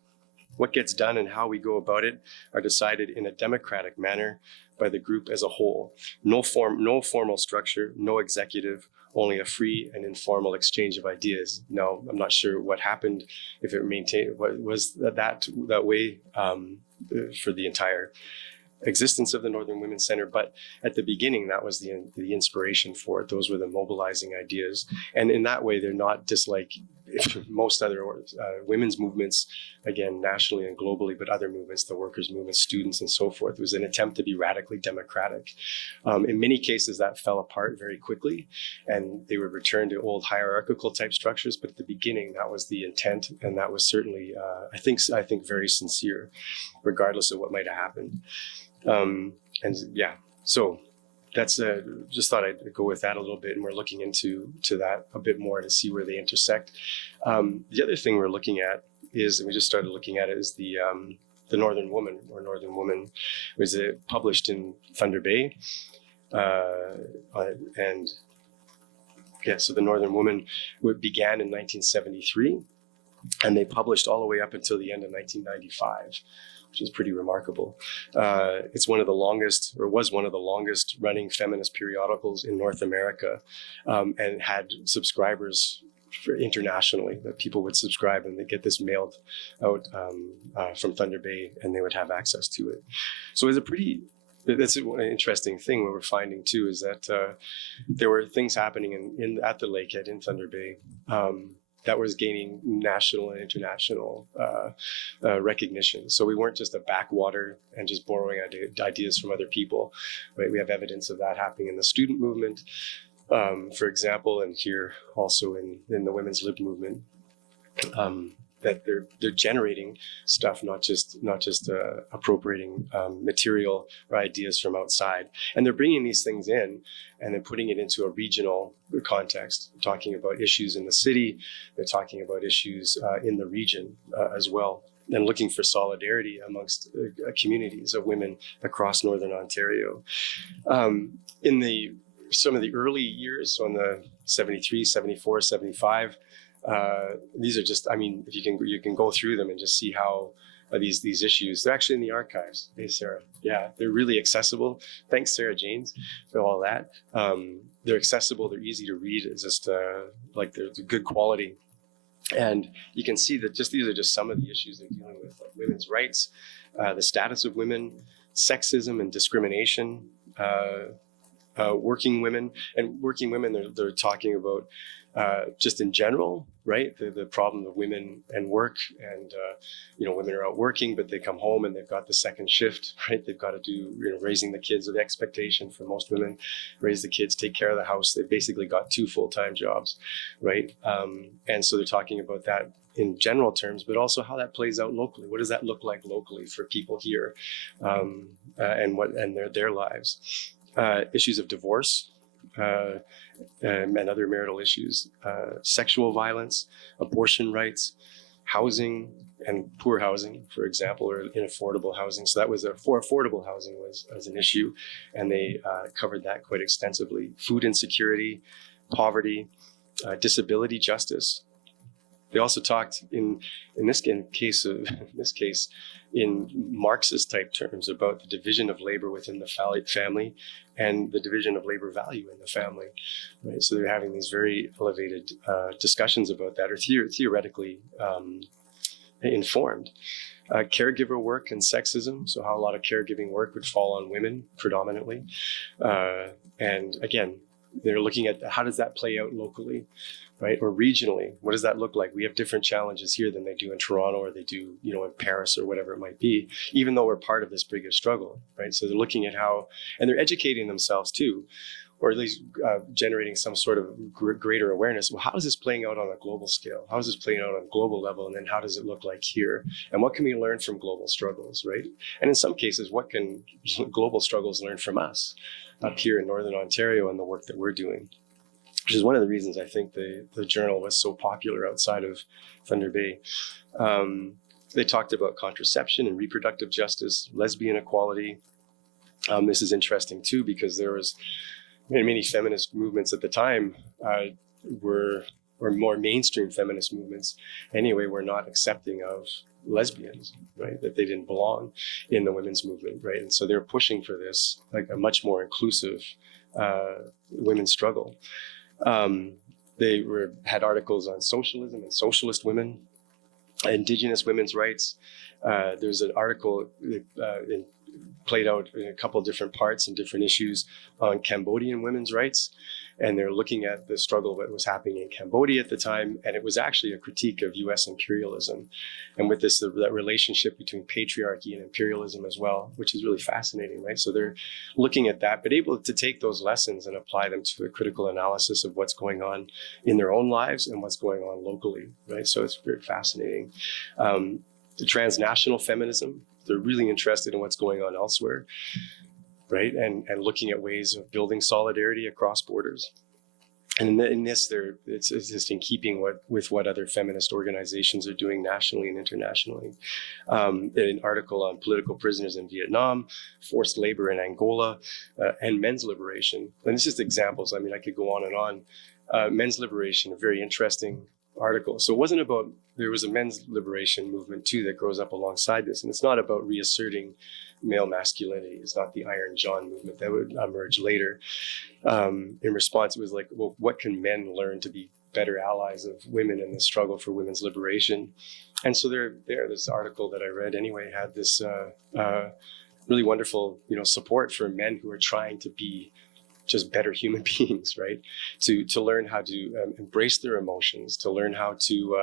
what gets done and how we go about it are decided in a democratic manner by the group as a whole. No formal structure, no executive, only a free and informal exchange of ideas. Now, I'm not sure what happened, if it maintained, what was that way for the entire existence of the Northern Women's Center, but at the beginning, that was the inspiration for it. Those were the mobilizing ideas, and in that way, they're not just like most other women's movements, again, nationally and globally, but other movements, the workers' movement, students, and so forth, was an attempt to be radically democratic. In many cases, that fell apart very quickly, and they would return to old hierarchical type structures. But at the beginning, that was the intent, and that was certainly, I think, very sincere, regardless of what might have happened. And yeah, so that's just thought I'd go with that a little bit, and we're looking into that a bit more to see where they intersect. The other thing we're looking at is, and we just started looking at it, is the Northern Woman, or Northern Woman, was published in Thunder Bay, and yeah, so the Northern Woman began in 1973, and they published all the way up until the end of 1995. Which is pretty remarkable. It's one of the longest, or was one of the longest running feminist periodicals in North America, and had subscribers internationally, that people would subscribe and they get this mailed out from Thunder Bay, and they would have access to it. So it's that's an interesting thing. What we're finding too is that there were things happening at the Lakehead in Thunder Bay that was gaining national and international recognition. So we weren't just a backwater and just borrowing ideas from other people, right? We have evidence of that happening in the student movement, for example, and here also in the women's lib movement, that they're generating stuff, not just appropriating material or ideas from outside, and they're bringing these things in and then putting it into a regional context, talking about issues in the city, they're talking about issues in the region as well, and looking for solidarity amongst communities of women across Northern Ontario. In some of the early years, so in the 73, 74, 75, these are just, I mean, if you can go through them and just see how these issues, they're actually in the archives. Hey, Sarah. Yeah, they're really accessible. Thanks, Sarah Janes, for all that. They're accessible. They're easy to read. It's just like they're good quality. And you can see that these are just some of the issues they're dealing with, like women's rights, the status of women, sexism and discrimination, working women. And working women, they're talking about just in general, right? The problem of women and work, and women are out working, but they come home and they've got the second shift, right? They've got to do raising the kids, or the expectation for most women, raise the kids, take care of the house. They've basically got 2 full-time jobs, right? And so they're talking about that in general terms, but also how that plays out locally. What does that look like locally for people here, and their lives? Issues of divorce. And other marital issues, sexual violence, abortion rights, housing, and poor housing, for example, or inaffordable housing. So that was for affordable housing was an issue, and they covered that quite extensively. Food insecurity, poverty, disability justice. They also talked in this case in Marxist type terms about the division of labor within the family and the division of labor value in the family. Right? So they're having these very elevated discussions about that, or theoretically informed. Caregiver work and sexism, so how a lot of caregiving work would fall on women predominantly. And again, they're looking at how does that play out locally, right? Or regionally, what does that look like? We have different challenges here than they do in Toronto, or they do, in Paris, or whatever it might be, even though we're part of this bigger struggle, right? So they're looking at how, and they're educating themselves too, or at least generating some sort of greater awareness. Well, how is this playing out on a global scale? How is this playing out on a global level? And then how does it look like here? And what can we learn from global struggles, right? And in some cases, what can global struggles learn from us up here in Northern Ontario and the work that we're doing? Which is one of the reasons I think the journal was so popular outside of Thunder Bay. They talked about contraception and reproductive justice, lesbian equality. This is interesting too, because there was many feminist movements at the time were more mainstream feminist movements anyway, were not accepting of lesbians, right? That they didn't belong in the women's movement, right? And so they're pushing for this, like a much more inclusive women's struggle. They had articles on socialism and socialist women, Indigenous women's rights. There's an article played out in a couple of different parts and different issues on Cambodian women's rights. And they're looking at the struggle that was happening in Cambodia at the time. And it was actually a critique of US imperialism. And with this, that relationship between patriarchy and imperialism as well, which is really fascinating, right? So they're looking at that, but able to take those lessons and apply them to a critical analysis of what's going on in their own lives and what's going on locally, right? So it's very fascinating. The transnational feminism, they're really interested in what's going on elsewhere, right? And looking at ways of building solidarity across borders. And in this, it's just in keeping with what other feminist organizations are doing nationally and internationally. An article on political prisoners in Vietnam, forced labor in Angola, and men's liberation. And it's just examples. I mean, I could go on and on. Men's liberation, a very interesting article. So it wasn't about, there was a men's liberation movement too that grows up alongside this. And it's not about reasserting male masculinity. It's not the Iron John movement that would emerge later. In response, it was like, well, what can men learn to be better allies of women in the struggle for women's liberation? And so this article that I read anyway had this really wonderful, support for men who are trying to be just better human beings, right? To learn how to embrace their emotions, to learn how to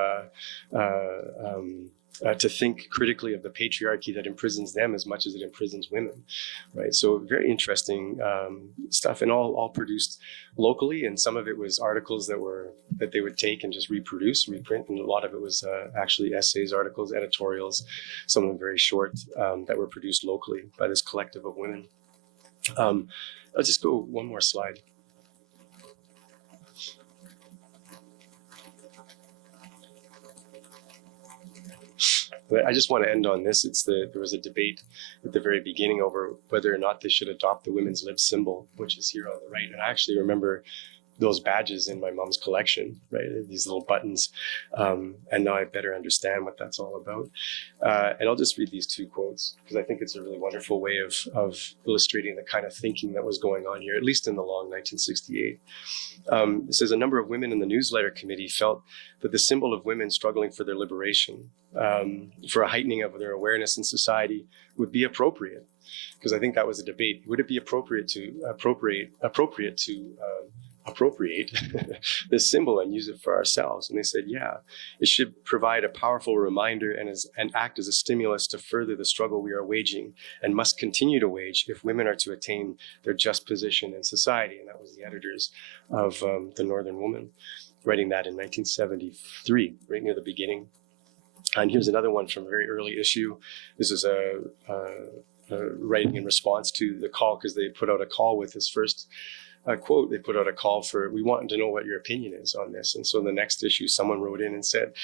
think critically of the patriarchy that imprisons them as much as it imprisons women, right? So very interesting stuff, and all produced locally. And some of it was articles that they would take and just reprint, and a lot of it was actually essays, articles, editorials, some of them very short, that were produced locally by this collective of women. I'll just go one more slide. But I just want to end on this. There was a debate at the very beginning over whether or not they should adopt the women's lib symbol, which is here on the right. And I actually remember those badges in my mom's collection, right? These little buttons. And now I better understand what that's all about. And I'll just read these two quotes because I think it's a really wonderful way of illustrating the kind of thinking that was going on here, at least in the long 1968. It says, a number of women in the newsletter committee felt that the symbol of women struggling for their liberation, for a heightening of their awareness in society would be appropriate. Because I think that was a debate. Would it be appropriate to appropriate this symbol and use it for ourselves? And they said, yeah, it should provide a powerful reminder and act as a stimulus to further the struggle we are waging and must continue to wage if women are to attain their just position in society. And that was the editors of The Northern Woman, writing that in 1973, right near the beginning. And here's another one from a very early issue. This is a writing in response to the call, because they put out a call with this first quote. They put out a call for, we want to know what your opinion is on this. And so in the next issue, someone wrote in and said,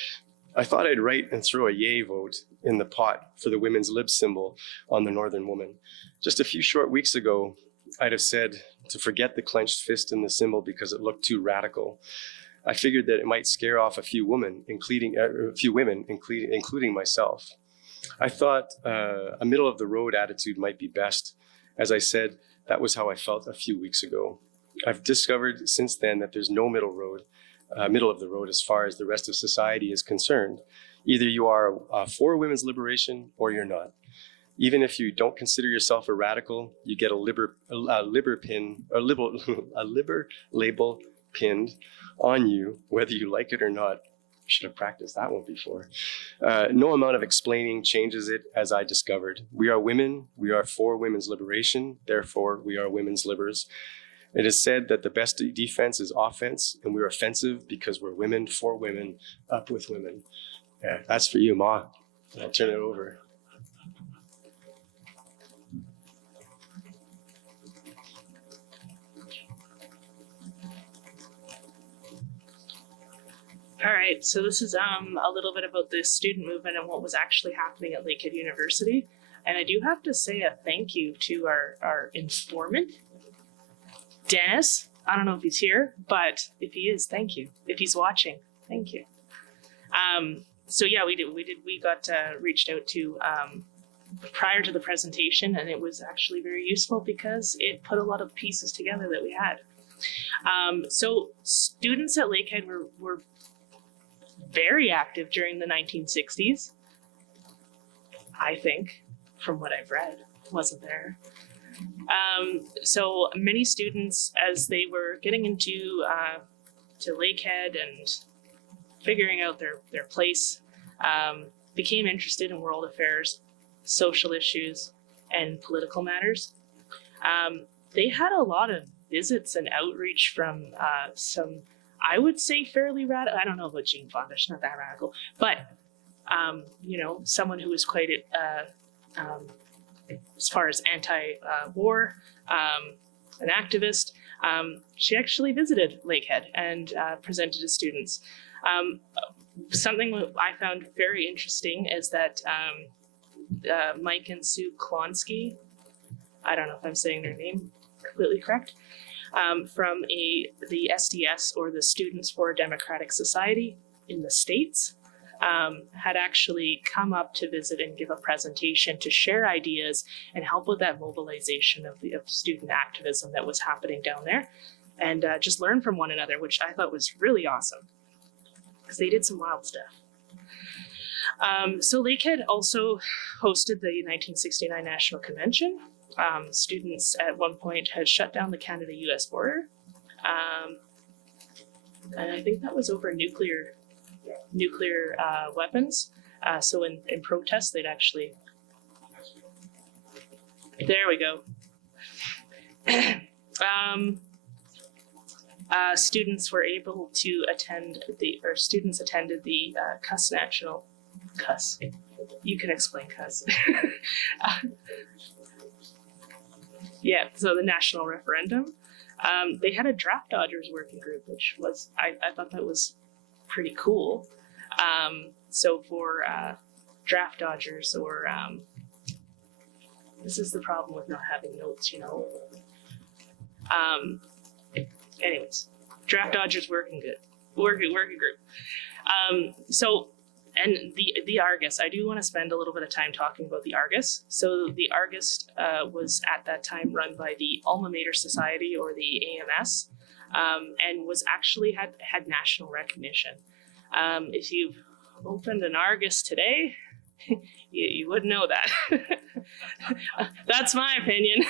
I thought I'd write and throw a yay vote in the pot for the women's lib symbol on the Northern Woman. Just a few short weeks ago, I'd have said to forget the clenched fist in the symbol because it looked too radical. I figured that it might scare off a few women, including myself. I thought a middle of the road attitude might be best. As I said, that was how I felt a few weeks ago. I've discovered since then that there's no middle of the road as far as the rest of society is concerned. Either you are for women's liberation or you're not. Even if you don't consider yourself a radical, you get a liber label pinned on you, whether you like it or not. Should have practiced that one before. No amount of explaining changes it, as I discovered. We are women, we are for women's liberation, therefore we are women's libbers. It is said that the best defense is offense, and we're offensive because we're women, for women, up with women. Yeah, that's for you, Ma. I'll turn it over. All right, so this is a little bit about the student movement and what was actually happening at Lakehead University. And I do have to say a thank you to our informant, Dennis. I don't know if he's here, but if he is, thank you. If he's watching, thank you. So yeah, we got reached out to prior to the presentation, and it was actually very useful because it put a lot of pieces together that we had. So students at Lakehead were very active during the 1960s, I think, from what I've read. wasn't there. So many students, as they were getting into to Lakehead and figuring out their place, became interested in world affairs, social issues, and political matters. They had a lot of visits and outreach from some, I would say, fairly radical. I don't know about Jean Fonda, she's not that radical, but someone who was quite as far as anti-war, an activist. She actually visited Lakehead and presented to students. Something I found very interesting is that Mike and Sue Klonsky, I don't know if I'm saying their name completely correct, from the SDS, or the Students for a Democratic Society in the States, had actually come up to visit and give a presentation to share ideas and help with that mobilization of student activism that was happening down there, and just learn from one another, which I thought was really awesome because they did some wild stuff. So Lakehead also hosted the 1969 National Convention. Students at one point had shut down the Canada-US border. And I think that was over nuclear weapons. So in protest, they'd actually... There we go. Students were able to students attended the Cuss. You can explain Cuss. Yeah, so the national referendum. They had a draft dodgers working group, which was, I thought that was pretty cool. So for draft dodgers, or this is the problem with not having notes, anyways, draft dodgers working group. And the Argus, I do want to spend a little bit of time talking about the Argus. So the Argus was at that time run by the Alma Mater Society, or the AMS, and was actually had national recognition. If you've opened an Argus today, you wouldn't know that. That's my opinion.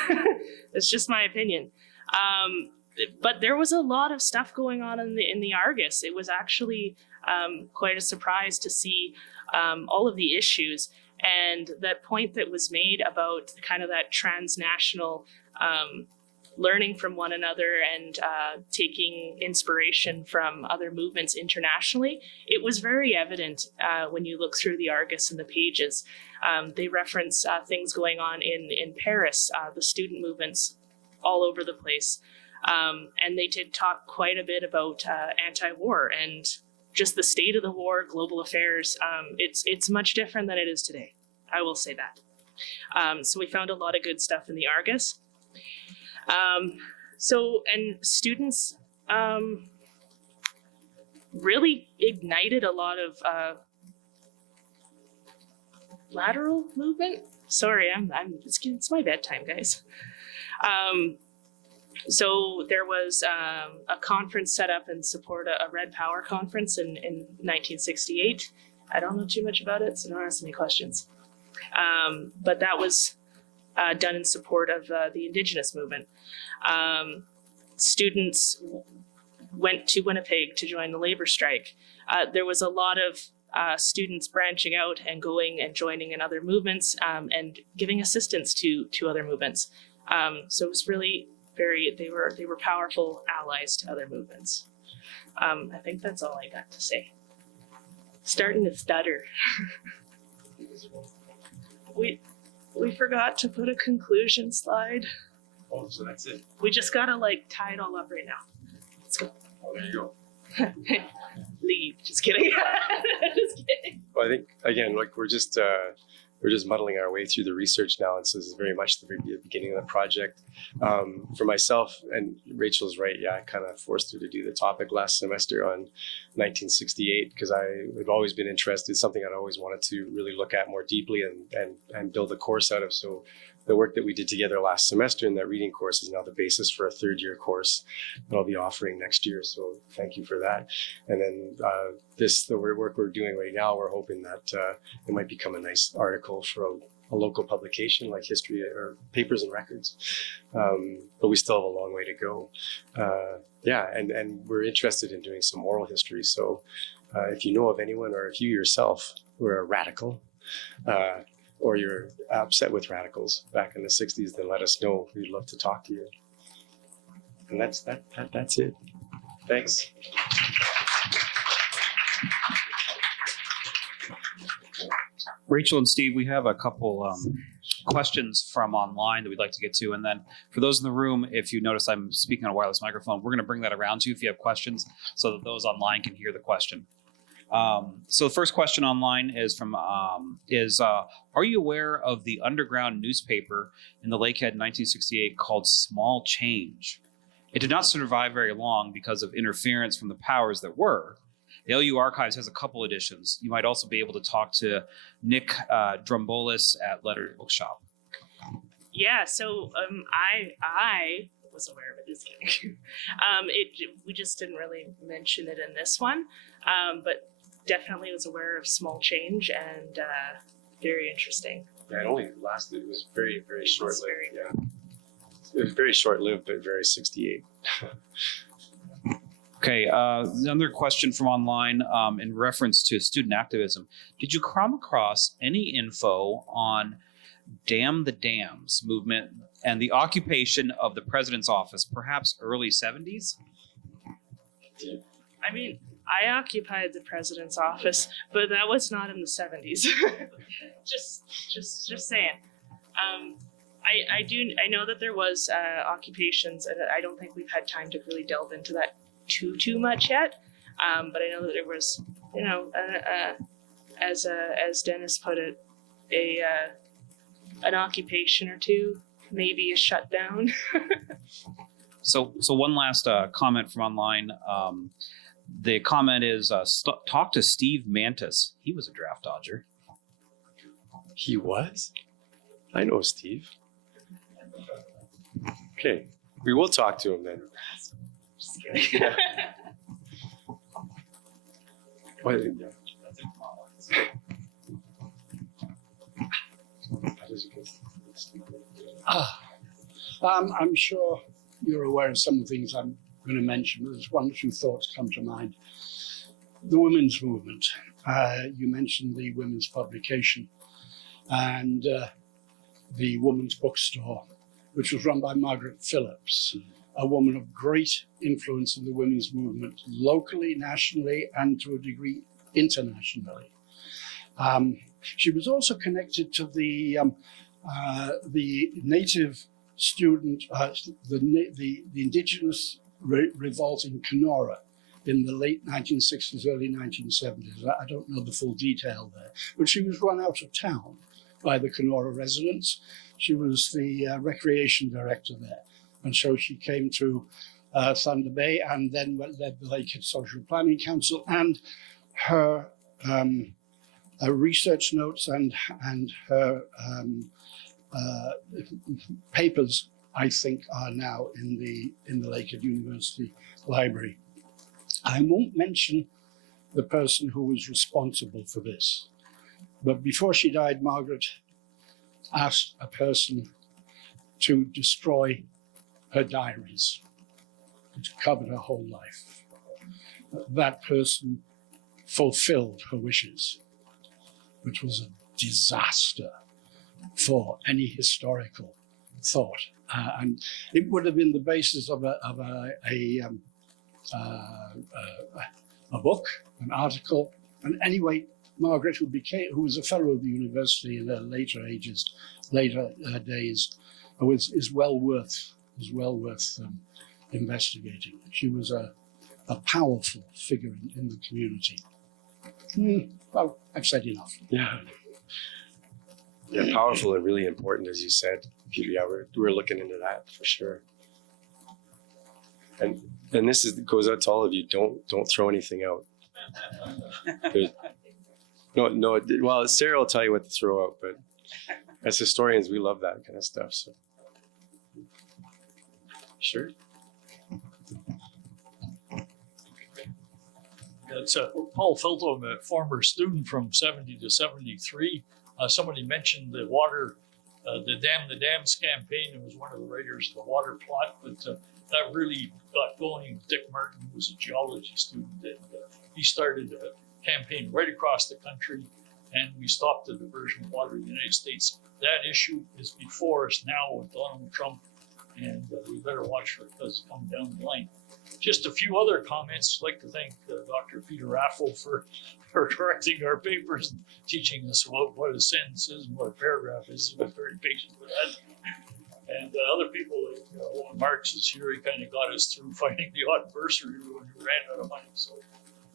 It's just my opinion. But there was a lot of stuff going on in the Argus. It was actually quite a surprise to see all of the issues, and that point that was made about kind of that transnational learning from one another and taking inspiration from other movements internationally. It was very evident when you look through the Argus and the pages. They reference things going on in Paris, the student movements all over the place. And they did talk quite a bit about anti-war and just the state of the war, global affairs. It's much different than it is today. I will say that. So we found a lot of good stuff in the Argus. And students really ignited a lot of lateral movement. Sorry, it's my bedtime, guys. So there was a conference set up in support, a Red Power conference in 1968. I don't know too much about it, so don't ask me questions. But that was done in support of the Indigenous movement. Students went to Winnipeg to join the labor strike. There was a lot of students branching out and going and joining in other movements and giving assistance to other movements. So it was really they were powerful allies to other movements. I think that's all I got to say. Starting to stutter. We forgot to put a conclusion slide. Oh, so that's it. We just gotta tie it all up right now. Let's go. Oh, there you go. Leave. Just kidding. Just kidding. Well, I think again, we're just muddling our way through the research now, and so this is very much the beginning of the project. For myself, and Rachel's right, yeah, I kind of forced her to do the topic last semester on 1968 because I've always been interested, something I'd always wanted to really look at more deeply and build a course out of. So the work that we did together last semester in that reading course is now the basis for a third-year course that I'll be offering next year. So thank you for that. And then the work we're doing right now, we're hoping that it might become a nice article for a local publication like History or Papers and Records. But we still have a long way to go. And we're interested in doing some oral history. So if you know of anyone, or if you yourself were a radical, or you're upset with radicals back in the 60s, then let us know. We'd love to talk to you. And that's it. Thanks. Rachel and Steve, we have a couple questions from online that we'd like to get to. And then for those in the room, if you notice I'm speaking on a wireless microphone, we're going to bring that around to you if you have questions so that those online can hear the question. So the first question online is are you aware of the underground newspaper in the Lakehead in 1968 called Small Change? It did not survive very long because of interference from the powers that were. The LU Archives has a couple editions. You might also be able to talk to Nick Drumbolis at Letter Bookshop. Yeah, so I was aware of it. Just kidding. We just didn't really mention it in this one, but definitely was aware of Small Change and very interesting. Yeah, it only lasted. It was very, very short-lived. It was very short-lived, but very 68. Okay, another question from online in reference to student activism. Did you come across any info on Damn the Dams movement and the occupation of the president's office, perhaps early 70s? I mean, I occupied the president's office, but that was not in the 70s. just saying. I know that there was occupations, and I don't think we've had time to really delve into that too much yet. But I know that there was, as Dennis put it, an occupation or two, maybe a shutdown. So one last comment from online. The comment is, talk to Steve Mantis. He was a draft dodger. He was? I know Steve. Okay, we will talk to him then. Just kidding. I'm sure you're aware of some of the things I'm going to mention, but there's one or two thoughts come to mind. The women's movement. You mentioned the women's publication and the women's bookstore, which was run by Margaret Phillips, a woman of great influence in the women's movement, locally, nationally, and to a degree, internationally. She was also connected to the native student, the indigenous revolt in Kenora in the late 1960s, early 1970s. I don't know the full detail there, but she was run out of town by the Kenora residents. She was the recreation director there. And so she came to Thunder Bay and then led the Lakehead Social Planning Council, and her research notes and her papers, I think, are now in the Lakehead University Library. I won't mention the person who was responsible for this, but before she died, Margaret asked a person to destroy her diaries, which covered her whole life. That person fulfilled her wishes, which was a disaster for any historical thought. And it would have been the basis of a book, an article. And anyway, Margaret, who was a fellow of the university in her later days, is well worth investigating. She was a powerful figure in the community. Well, I've said enough. Yeah, powerful and really important, as you said, Peter. Yeah, we're looking into that for sure. And this goes out to all of you. Don't throw anything out. No. Well, Sarah will tell you what to throw out, but as historians, we love that kind of stuff. So, sure. It's Paul Filton, a former student from 70 to 73. Somebody mentioned the water, the Dams campaign. It was one of the writers of the water plot, but that really got going. Dick Martin, who was a geology student, and he started a campaign right across the country, and we stopped the diversion of water in the United States. That issue is before us now with Donald Trump, and we better watch for it because it's coming down the line. Just a few other comments. I'd like to thank Dr. Peter Raffel for correcting our papers and teaching us what a sentence is and what a paragraph is. He was very patient with that. And other people, like Owen Marks is here. He kind of got us through finding the odd bursary when we ran out of money. So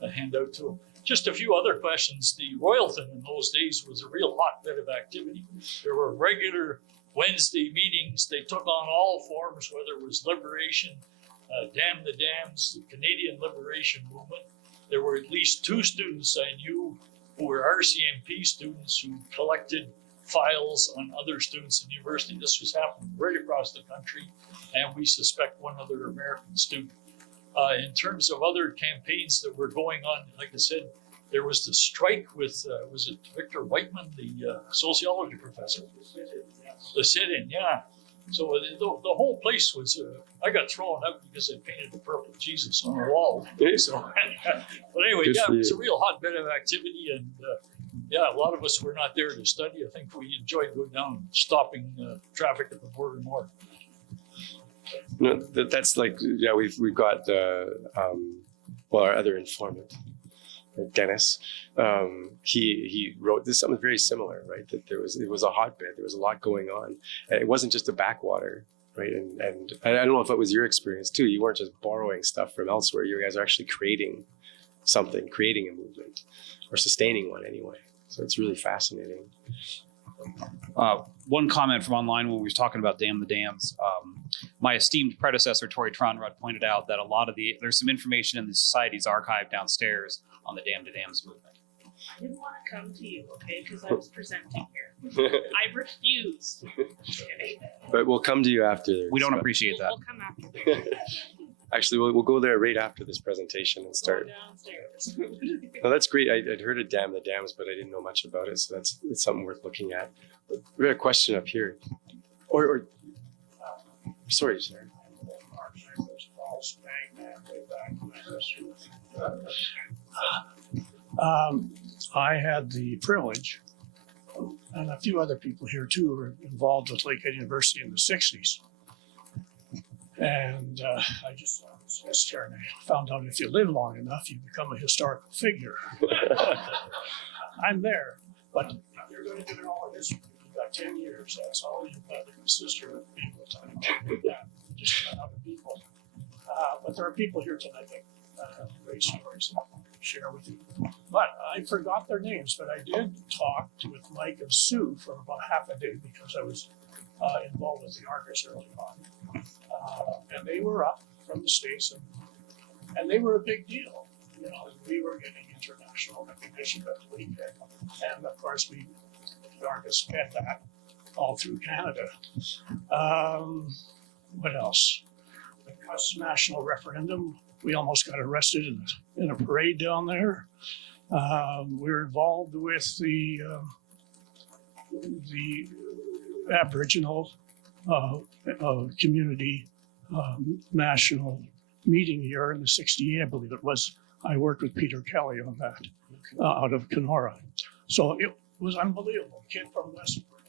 a handout to him. Just a few other questions. The Royalton in those days was a real hotbed of activity. There were regular Wednesday meetings. They took on all forms, whether it was liberation, Dam the Dams, the Canadian Liberation Movement. There were at least 2 students I knew who were RCMP students who collected files on other students in the university. This was happening right across the country, and we suspect one other American student. In terms of other campaigns that were going on, like I said, there was the strike with, was it Victor Whiteman, the sociology professor? The sit-in, yeah. So the whole place was, I got thrown out because I painted the purple Jesus on the wall. So, but anyway, yeah, it was a real hotbed of activity, and yeah, a lot of us were not there to study. I think we enjoyed going down and stopping traffic at the border more. No, that's like, yeah, we've got well, our other informant, Dennis. He wrote this something very similar, right? That it was a hotbed. There was a lot going on, and it wasn't just a backwater, right? And I don't know if it was your experience too. You weren't just borrowing stuff from elsewhere. You guys are actually creating something, creating a movement, or sustaining one anyway. So it's really fascinating. One comment from online when we were talking about Dam the Dams, my esteemed predecessor, Tori Tronrud, pointed out that there's some information in the Society's archive downstairs on the Dam to Dams movement. I didn't want to come to you, okay, because I was presenting here. I refused. Okay. But we'll come to you after. We don't appreciate that. We'll come after. Actually, we'll go there right after this presentation and start. Downstairs. No, that's great. I'd heard of Dam the Dams, but I didn't know much about it. So it's something worth looking at. We got a question up here. Or sorry, sir. I had the privilege, and a few other people here too, who were involved with Lakehead University in the 60s. And I just saw this list here, and I found out if you live long enough, you become a historical figure. I'm there, but you're going to do it all in history. You've got 10 years. That's all your brother and sister and people time. Yeah, just other people. But there are people here tonight that have great stories that I can share with you. But I forgot their names, but I did talk with Mike and Sue for about half a day because I was involved with the Argus early on. And they were up from the States, and they were a big deal. You know, we were getting international recognition at Lakehead, and of course the Argus get that all through Canada. What else? The Cuss national referendum. We almost got arrested in a parade down there. We were involved with the Aboriginal community national meeting here in the 60s, I believe it was. I worked with Peter Kelly on that out of Kenora. So it was unbelievable. Kid from Westport,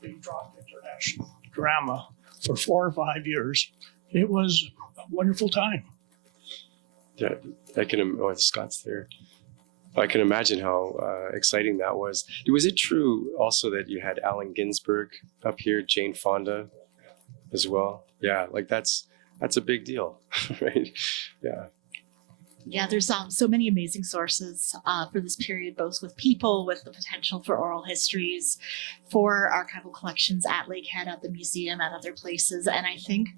they dropped international drama for 4 or 5 years. It was a wonderful time. Yeah, Scott's there. I can imagine how exciting that was. Was it true also that you had Allen Ginsberg up here, Jane Fonda as well? Yeah, like that's a big deal, right? Yeah. Yeah, there's so many amazing sources for this period, both with people, with the potential for oral histories, for archival collections at Lakehead, at the museum, at other places. And I think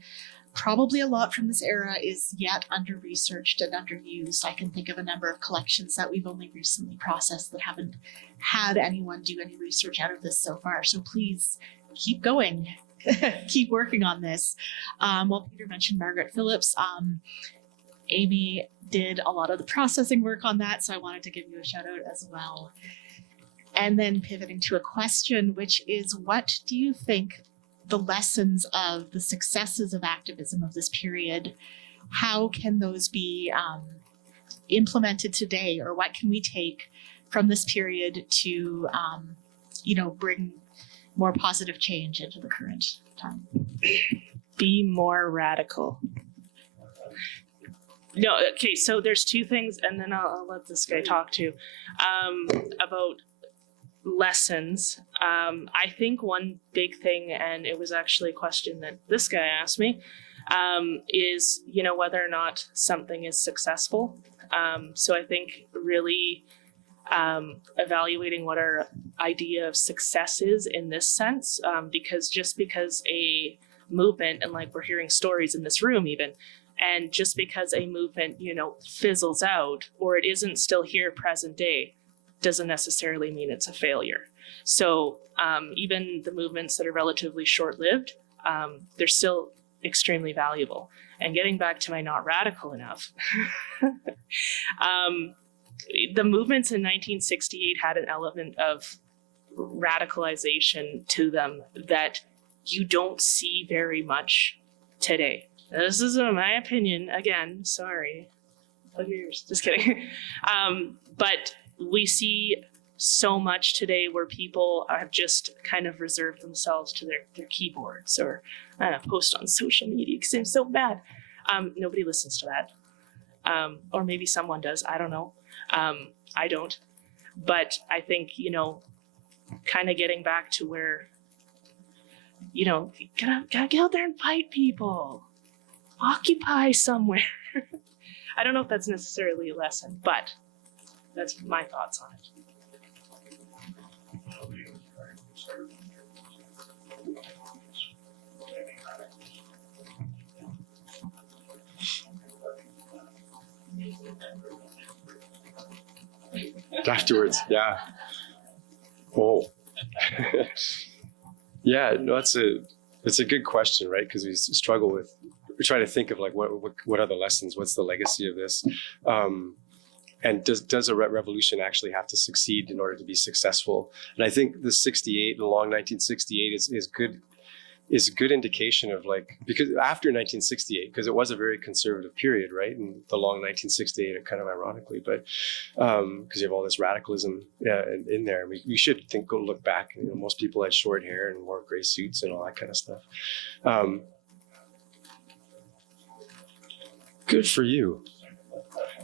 probably a lot from this era is yet under-researched and underused. I can think of a number of collections that we've only recently processed that haven't had anyone do any research out of this so far. So please keep going, keep working on this. Well, Peter mentioned Margaret Phillips. Amy did a lot of the processing work on that, so I wanted to give you a shout out as well. And then pivoting to a question, which is, what do you think the lessons of the successes of activism of this period, how can those be implemented today, or what can we take from this period to, bring more positive change into the current time? Be more radical. No, okay, so there's two things, and then I'll let this guy talk too, about lessons. I think one big thing, and it was actually a question that this guy asked me, is, whether or not something is successful. So I think really evaluating what our idea of success is in this sense, because just because a movement, and like we're hearing stories in this room even, and just because a movement, fizzles out or it isn't still here present day, doesn't necessarily mean it's a failure. So even the movements that are relatively short-lived, they're still extremely valuable. And getting back to my not radical enough, the movements in 1968 had an element of radicalization to them that you don't see very much today. This is my opinion. Again, sorry. Of yours. Just kidding. But we see so much today where people have just kind of reserved themselves to their keyboards, or post on social media because they're so bad. Nobody listens to that. Or maybe someone does. I don't know. I don't. But I think, kind of getting back to where, gotta get out there and fight people. Occupy somewhere. I don't know if that's necessarily a lesson, but that's my thoughts on it. Afterwards, yeah. Oh. Yeah, no, it's a good question, right? Because we struggle with, we try to think of like what are the lessons, what's the legacy of this, and does a revolution actually have to succeed in order to be successful? And I think the long 1968 is a good indication of like, because after 1968, because it was a very conservative period, right? And the long 1968, kind of ironically, but because you have all this radicalism in there, we should go look back. Most people had short hair and wore gray suits and all that kind of stuff. Good for you.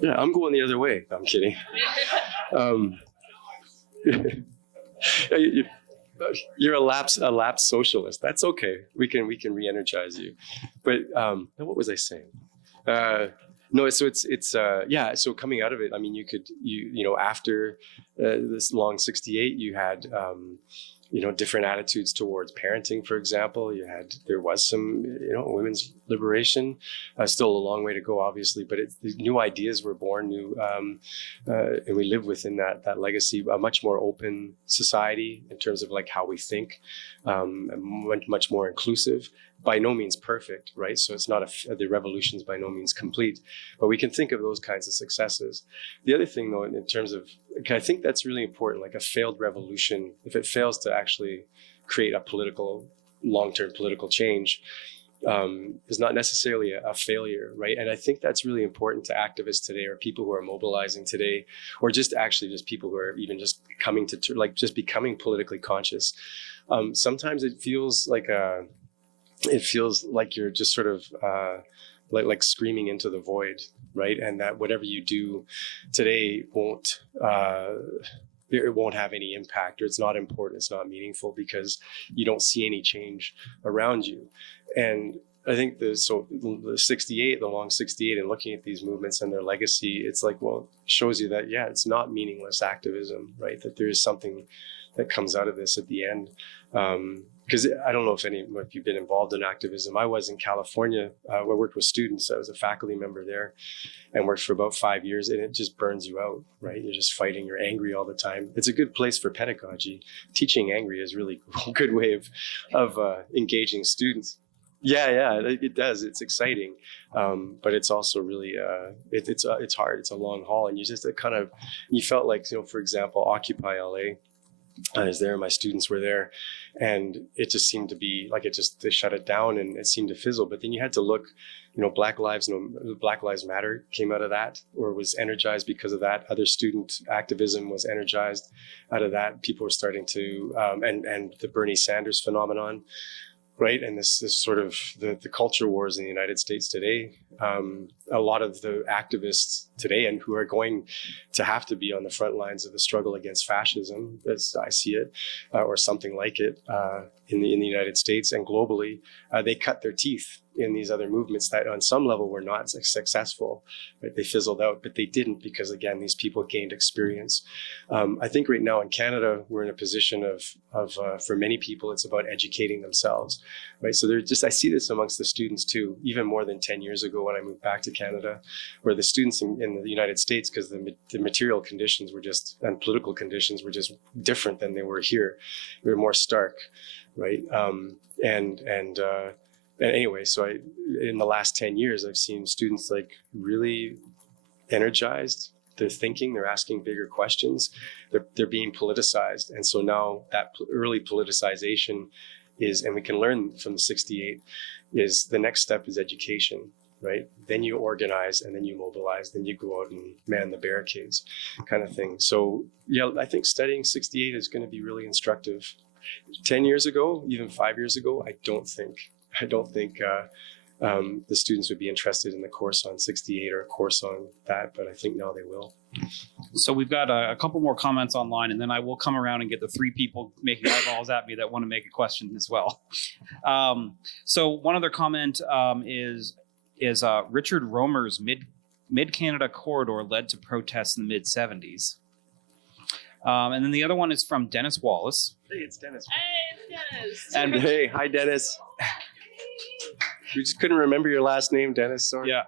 Yeah, I'm going the other way. I'm kidding. You're a lapsed socialist. That's okay. We can re-energize you. But what was I saying? No, so it's yeah. So coming out of it, I mean, after this long 68, you had different attitudes towards parenting, for example. There was some women's liberation. Still a long way to go, obviously, but the new ideas were born, and we live within that legacy. A much more open society in terms of like how we think, much more inclusive. By no means perfect, right? So it's not the revolution's by no means complete, but we can think of those kinds of successes. The other thing, though, in terms of, I think that's really important. Like a failed revolution, if it fails to actually create a long-term political change, is not necessarily a failure, right? And I think that's really important to activists today, or people who are mobilizing today, or just people who are even just coming to just becoming politically conscious. Sometimes it feels like you're just sort of like screaming into the void, right? And that whatever you do today won't have any impact, or it's not important, it's not meaningful because you don't see any change around you. And I think the long 68, and looking at these movements and their legacy, it's like, well, it shows you that, yeah, it's not meaningless activism, right? That there is something that comes out of this at the end. Because I don't know if you've been involved in activism. I was in California. I worked with students. I was a faculty member there and worked for about 5 years, and it just burns you out, right? You're just fighting. You're angry all the time. It's a good place for pedagogy. Teaching angry is really a good way of engaging students. Yeah, it does. It's exciting, but it's also really it's hard. It's a long haul, and you just you felt like, for example, Occupy LA. I was there, my students were there, and it just seemed to be like they shut it down and it seemed to fizzle. But then you had to look, Black Lives Matter came out of that, or was energized because of that. Other student activism was energized out of that. People were starting to, and the Bernie Sanders phenomenon, right? And this sort of the culture wars in the United States today. A lot of the activists today, and who are going to have to be on the front lines of the struggle against fascism, as I see it, or something like it, in the United States and globally, they cut their teeth in these other movements that on some level were not successful, right? They fizzled out, but they didn't, because again, these people gained experience. I think right now in Canada, we're in a position of for many people, it's about educating themselves, right? So I see this amongst the students too, even more than 10 years ago when I moved back to Canada, where the students in the United States, because the material conditions and political conditions were just different than they were here. They were more stark, right? And anyway, so in the last 10 years, I've seen students like really energized. They're thinking, they're asking bigger questions, they're being politicized. And so now that early politicization is, and we can learn from the 68, is the next step is education, right? Then you organize, and then you mobilize, then you go out and man the barricades, kind of thing. So yeah, I think studying 68 is going to be really instructive. 10 years ago, even 5 years ago, I don't think the students would be interested in the course on 68 or a course on that, but I think now they will. So we've got a couple more comments online, and then I will come around and get the three people making eyeballs at me that want to make a question as well. So one other comment is Richard Romer's Mid-Canada corridor led to protests in the mid-70s. And then the other one is from Dennis Wallace. Hey, it's Dennis. Hey, Dennis. And Hey, hi, Dennis. We just couldn't remember your last name, Dennis. Sorry. yeah,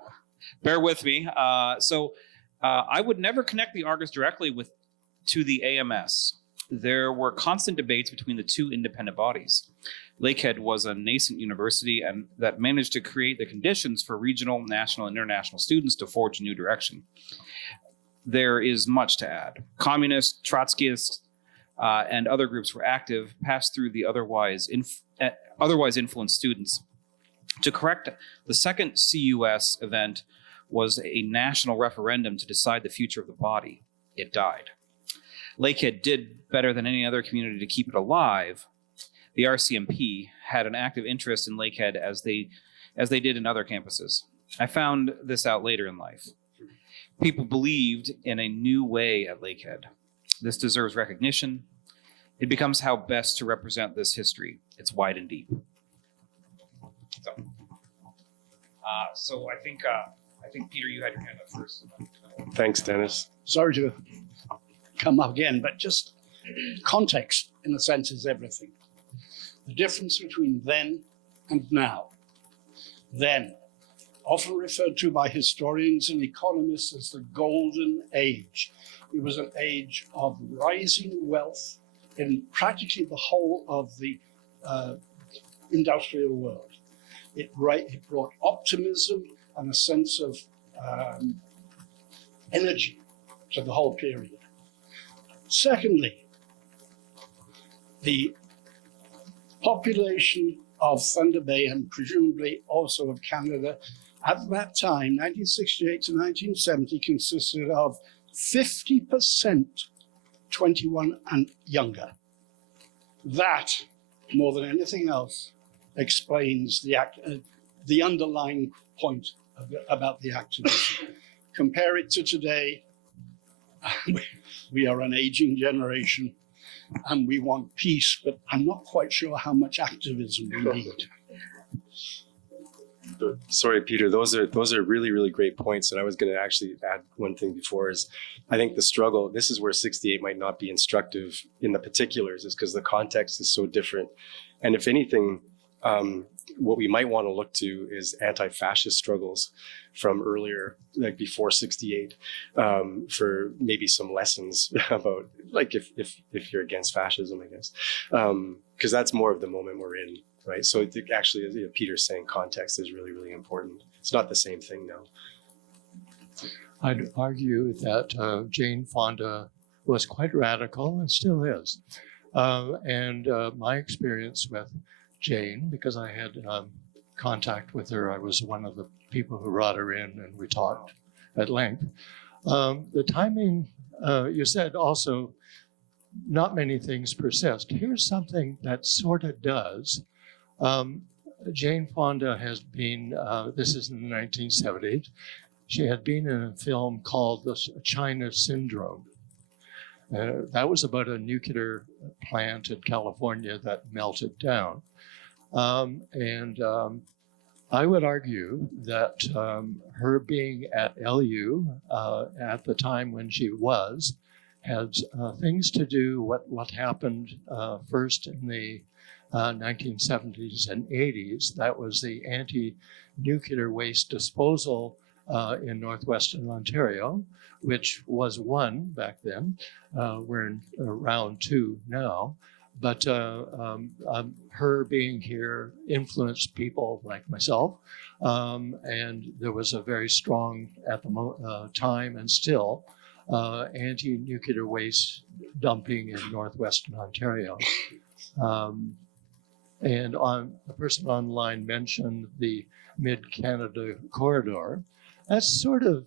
bear with me. I would never connect the Argus directly to the AMS. There were constant debates between the two independent bodies. Lakehead was a nascent university and that managed to create the conditions for regional, national, and international students to forge a new direction. There is much to add. Communists, Trotskyists, and other groups were active, passed through the otherwise influenced students. To correct, the second CUS event was a national referendum to decide the future of the body. It died. Lakehead did better than any other community to keep it alive. The RCMP had an active interest in Lakehead as they did in other campuses. I found this out later in life. People believed in a new way at Lakehead. This deserves recognition. It becomes how best to represent this history. It's wide and deep. So I think Peter, you had your hand up first. Thanks, Dennis. Sorry to come up again, but just context, in a sense, is everything. The difference between then and now. Then, often referred to by historians and economists as the golden age. It was an age of rising wealth in practically the whole of the industrial world. It brought optimism and a sense of energy to the whole period. Secondly, the population of Thunder Bay, and presumably also of Canada, at that time, 1968 to 1970, consisted of 50% 21 and younger. That, more than anything else, explains the underlying point about the activism. Compare it to today. We are an aging generation and we want peace, but I'm not quite sure how much activism we need. Sorry, Peter, those are really, really great points. And I was going to actually add one thing before is I think the struggle, this is where 68 might not be instructive in the particulars, is because the context is so different. And if anything, what we might want to look to is anti-fascist struggles from earlier, like before 68, for maybe some lessons about, like, if you're against fascism, I guess, because that's more of the moment we're in, right? So actually, as Peter's saying, context is really, really important. It's not the same thing now. I'd argue that Jane Fonda was quite radical and still is. And my experience with Jane, because I had contact with her, I was one of the people who brought her in and we talked at length. The timing, you said also, not many things persist. Here's something that sort of does. Jane Fonda has been, this is in the 1970s, she had been in a film called The China Syndrome. That was about a nuclear plant in California that melted down. I would argue that her being at LU at the time when she was had things to do with what happened first in the 1970s and 80s. That was the anti-nuclear waste disposal in Northwestern Ontario, which was one back then. We're in round two now. But her being here influenced people like myself. And there was a very strong, at the time and still, anti-nuclear waste dumping in Northwestern Ontario. And the person online mentioned the Mid-Canada corridor. That's sort of,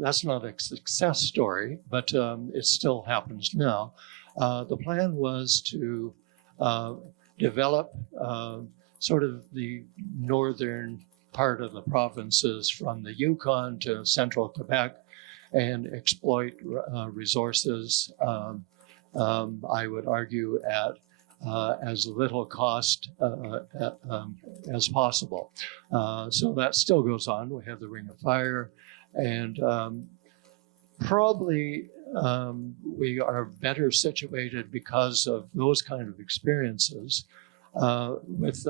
that's not a success story, but it still happens now. The plan was to develop sort of the northern part of the provinces from the Yukon to central Quebec and exploit resources, I would argue, at as little cost as possible. So that still goes on. We have the Ring of Fire, and probably we are better situated because of those kind of experiences with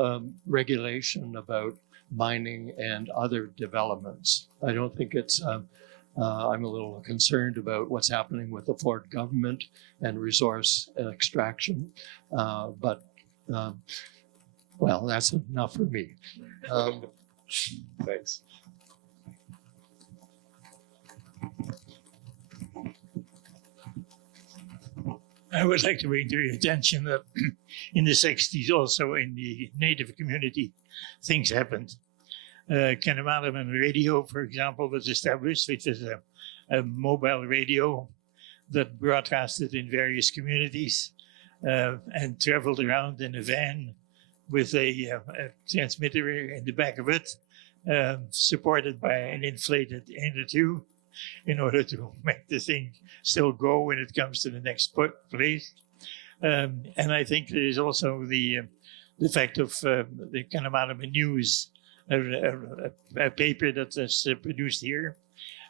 regulation about mining and other developments. I don't think it's, I'm a little concerned about what's happening with the Ford government and resource extraction, but well, that's enough for me. Thanks. I would like to bring to your attention that in the 60s, also in the Native community, things happened. Kakegamic Radio, for example, was established, which is a mobile radio that broadcasted in various communities and traveled around in a van with a transmitter in the back of it, supported by an inflated inner tube, in order to make the thing still go when it comes to the next place. And I think there is also the fact of the Kakegamic News, a paper that was produced here,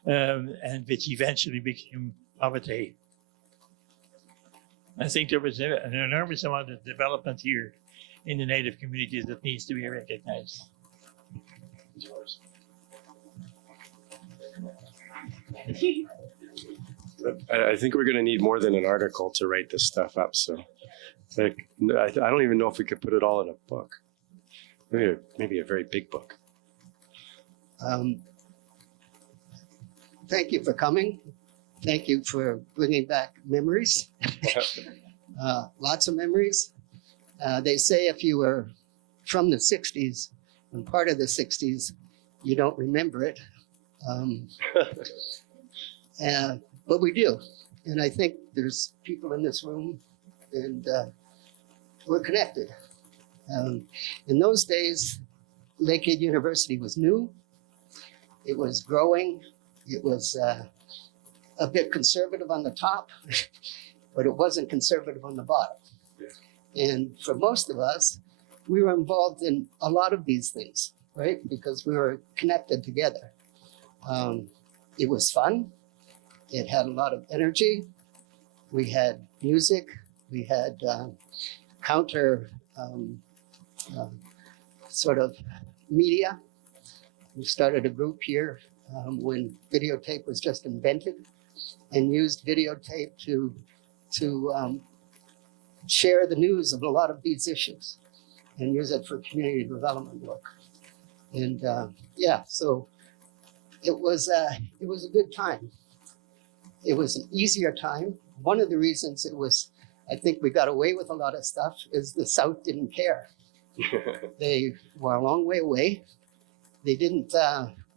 and which eventually became Avate. I think there was an enormous amount of development here in the Native communities that needs to be recognized. I think we're going to need more than an article to write this stuff up. So, like, I don't even know if we could put it all in a book. Maybe a very big book. Thank you for coming. Thank you for bringing back memories. Lots of memories. They say if you were from the 60s and part of the 60s, you don't remember it. But we do. And I think there's people in this room, and we're connected. In those days, Lakehead University was new. It was growing. It was a bit conservative on the top, but it wasn't conservative on the bottom. And for most of us, we were involved in a lot of these things, right? Because we were connected together. It was fun. It had a lot of energy. We had music. We had counter sort of media. We started a group here when videotape was just invented, and used videotape to share the news of a lot of these issues and use it for community development work. And yeah, so it was a good time. It was an easier time. One of the reasons it was I think we got away with a lot of stuff is the South didn't care. They were a long way away. They didn't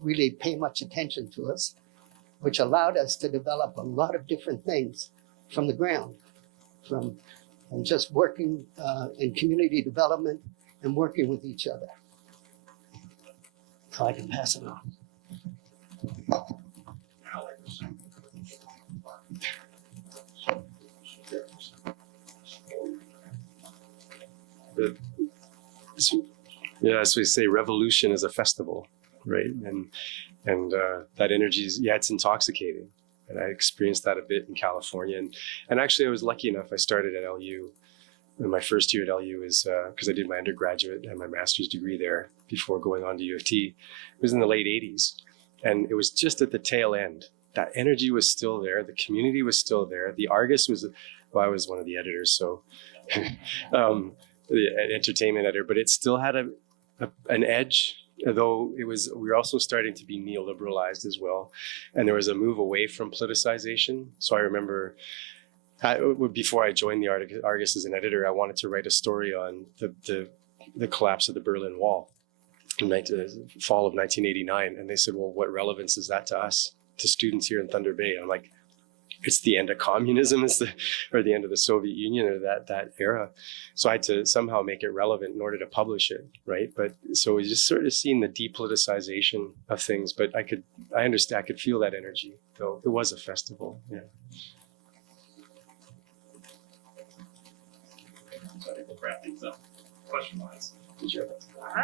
really pay much attention to us, which allowed us to develop a lot of different things from the ground, from just working in community development and working with each other. So I can pass it on. Yeah, as we say, revolution is a festival, right? And that energy is, yeah, it's intoxicating. And I experienced that a bit in California. And actually, I was lucky enough. I started at LU. And my first year at LU is because I did my undergraduate and my master's degree there before going on to U of T. It was in the late 80s. And it was just at the tail end. That energy was still there. The community was still there. The Argus was, well, I was one of the editors, so the entertainment editor, but it still had an edge, though we were also starting to be neoliberalized as well. And there was a move away from politicization. So I remember before I joined the Argus as an editor, I wanted to write a story on the collapse of the Berlin Wall in the fall of 1989. And they said, well, what relevance is that to us, to students here in Thunder Bay? And I'm like, it's the end of communism, or the end of the Soviet Union, or that era. So I had to somehow make it relevant in order to publish it, right? But so we just sort of seen the depoliticization of things. But I understand, I could feel that energy, though it was a festival. Yeah. So I think we'll wrap things up. Question-wise, did you have that?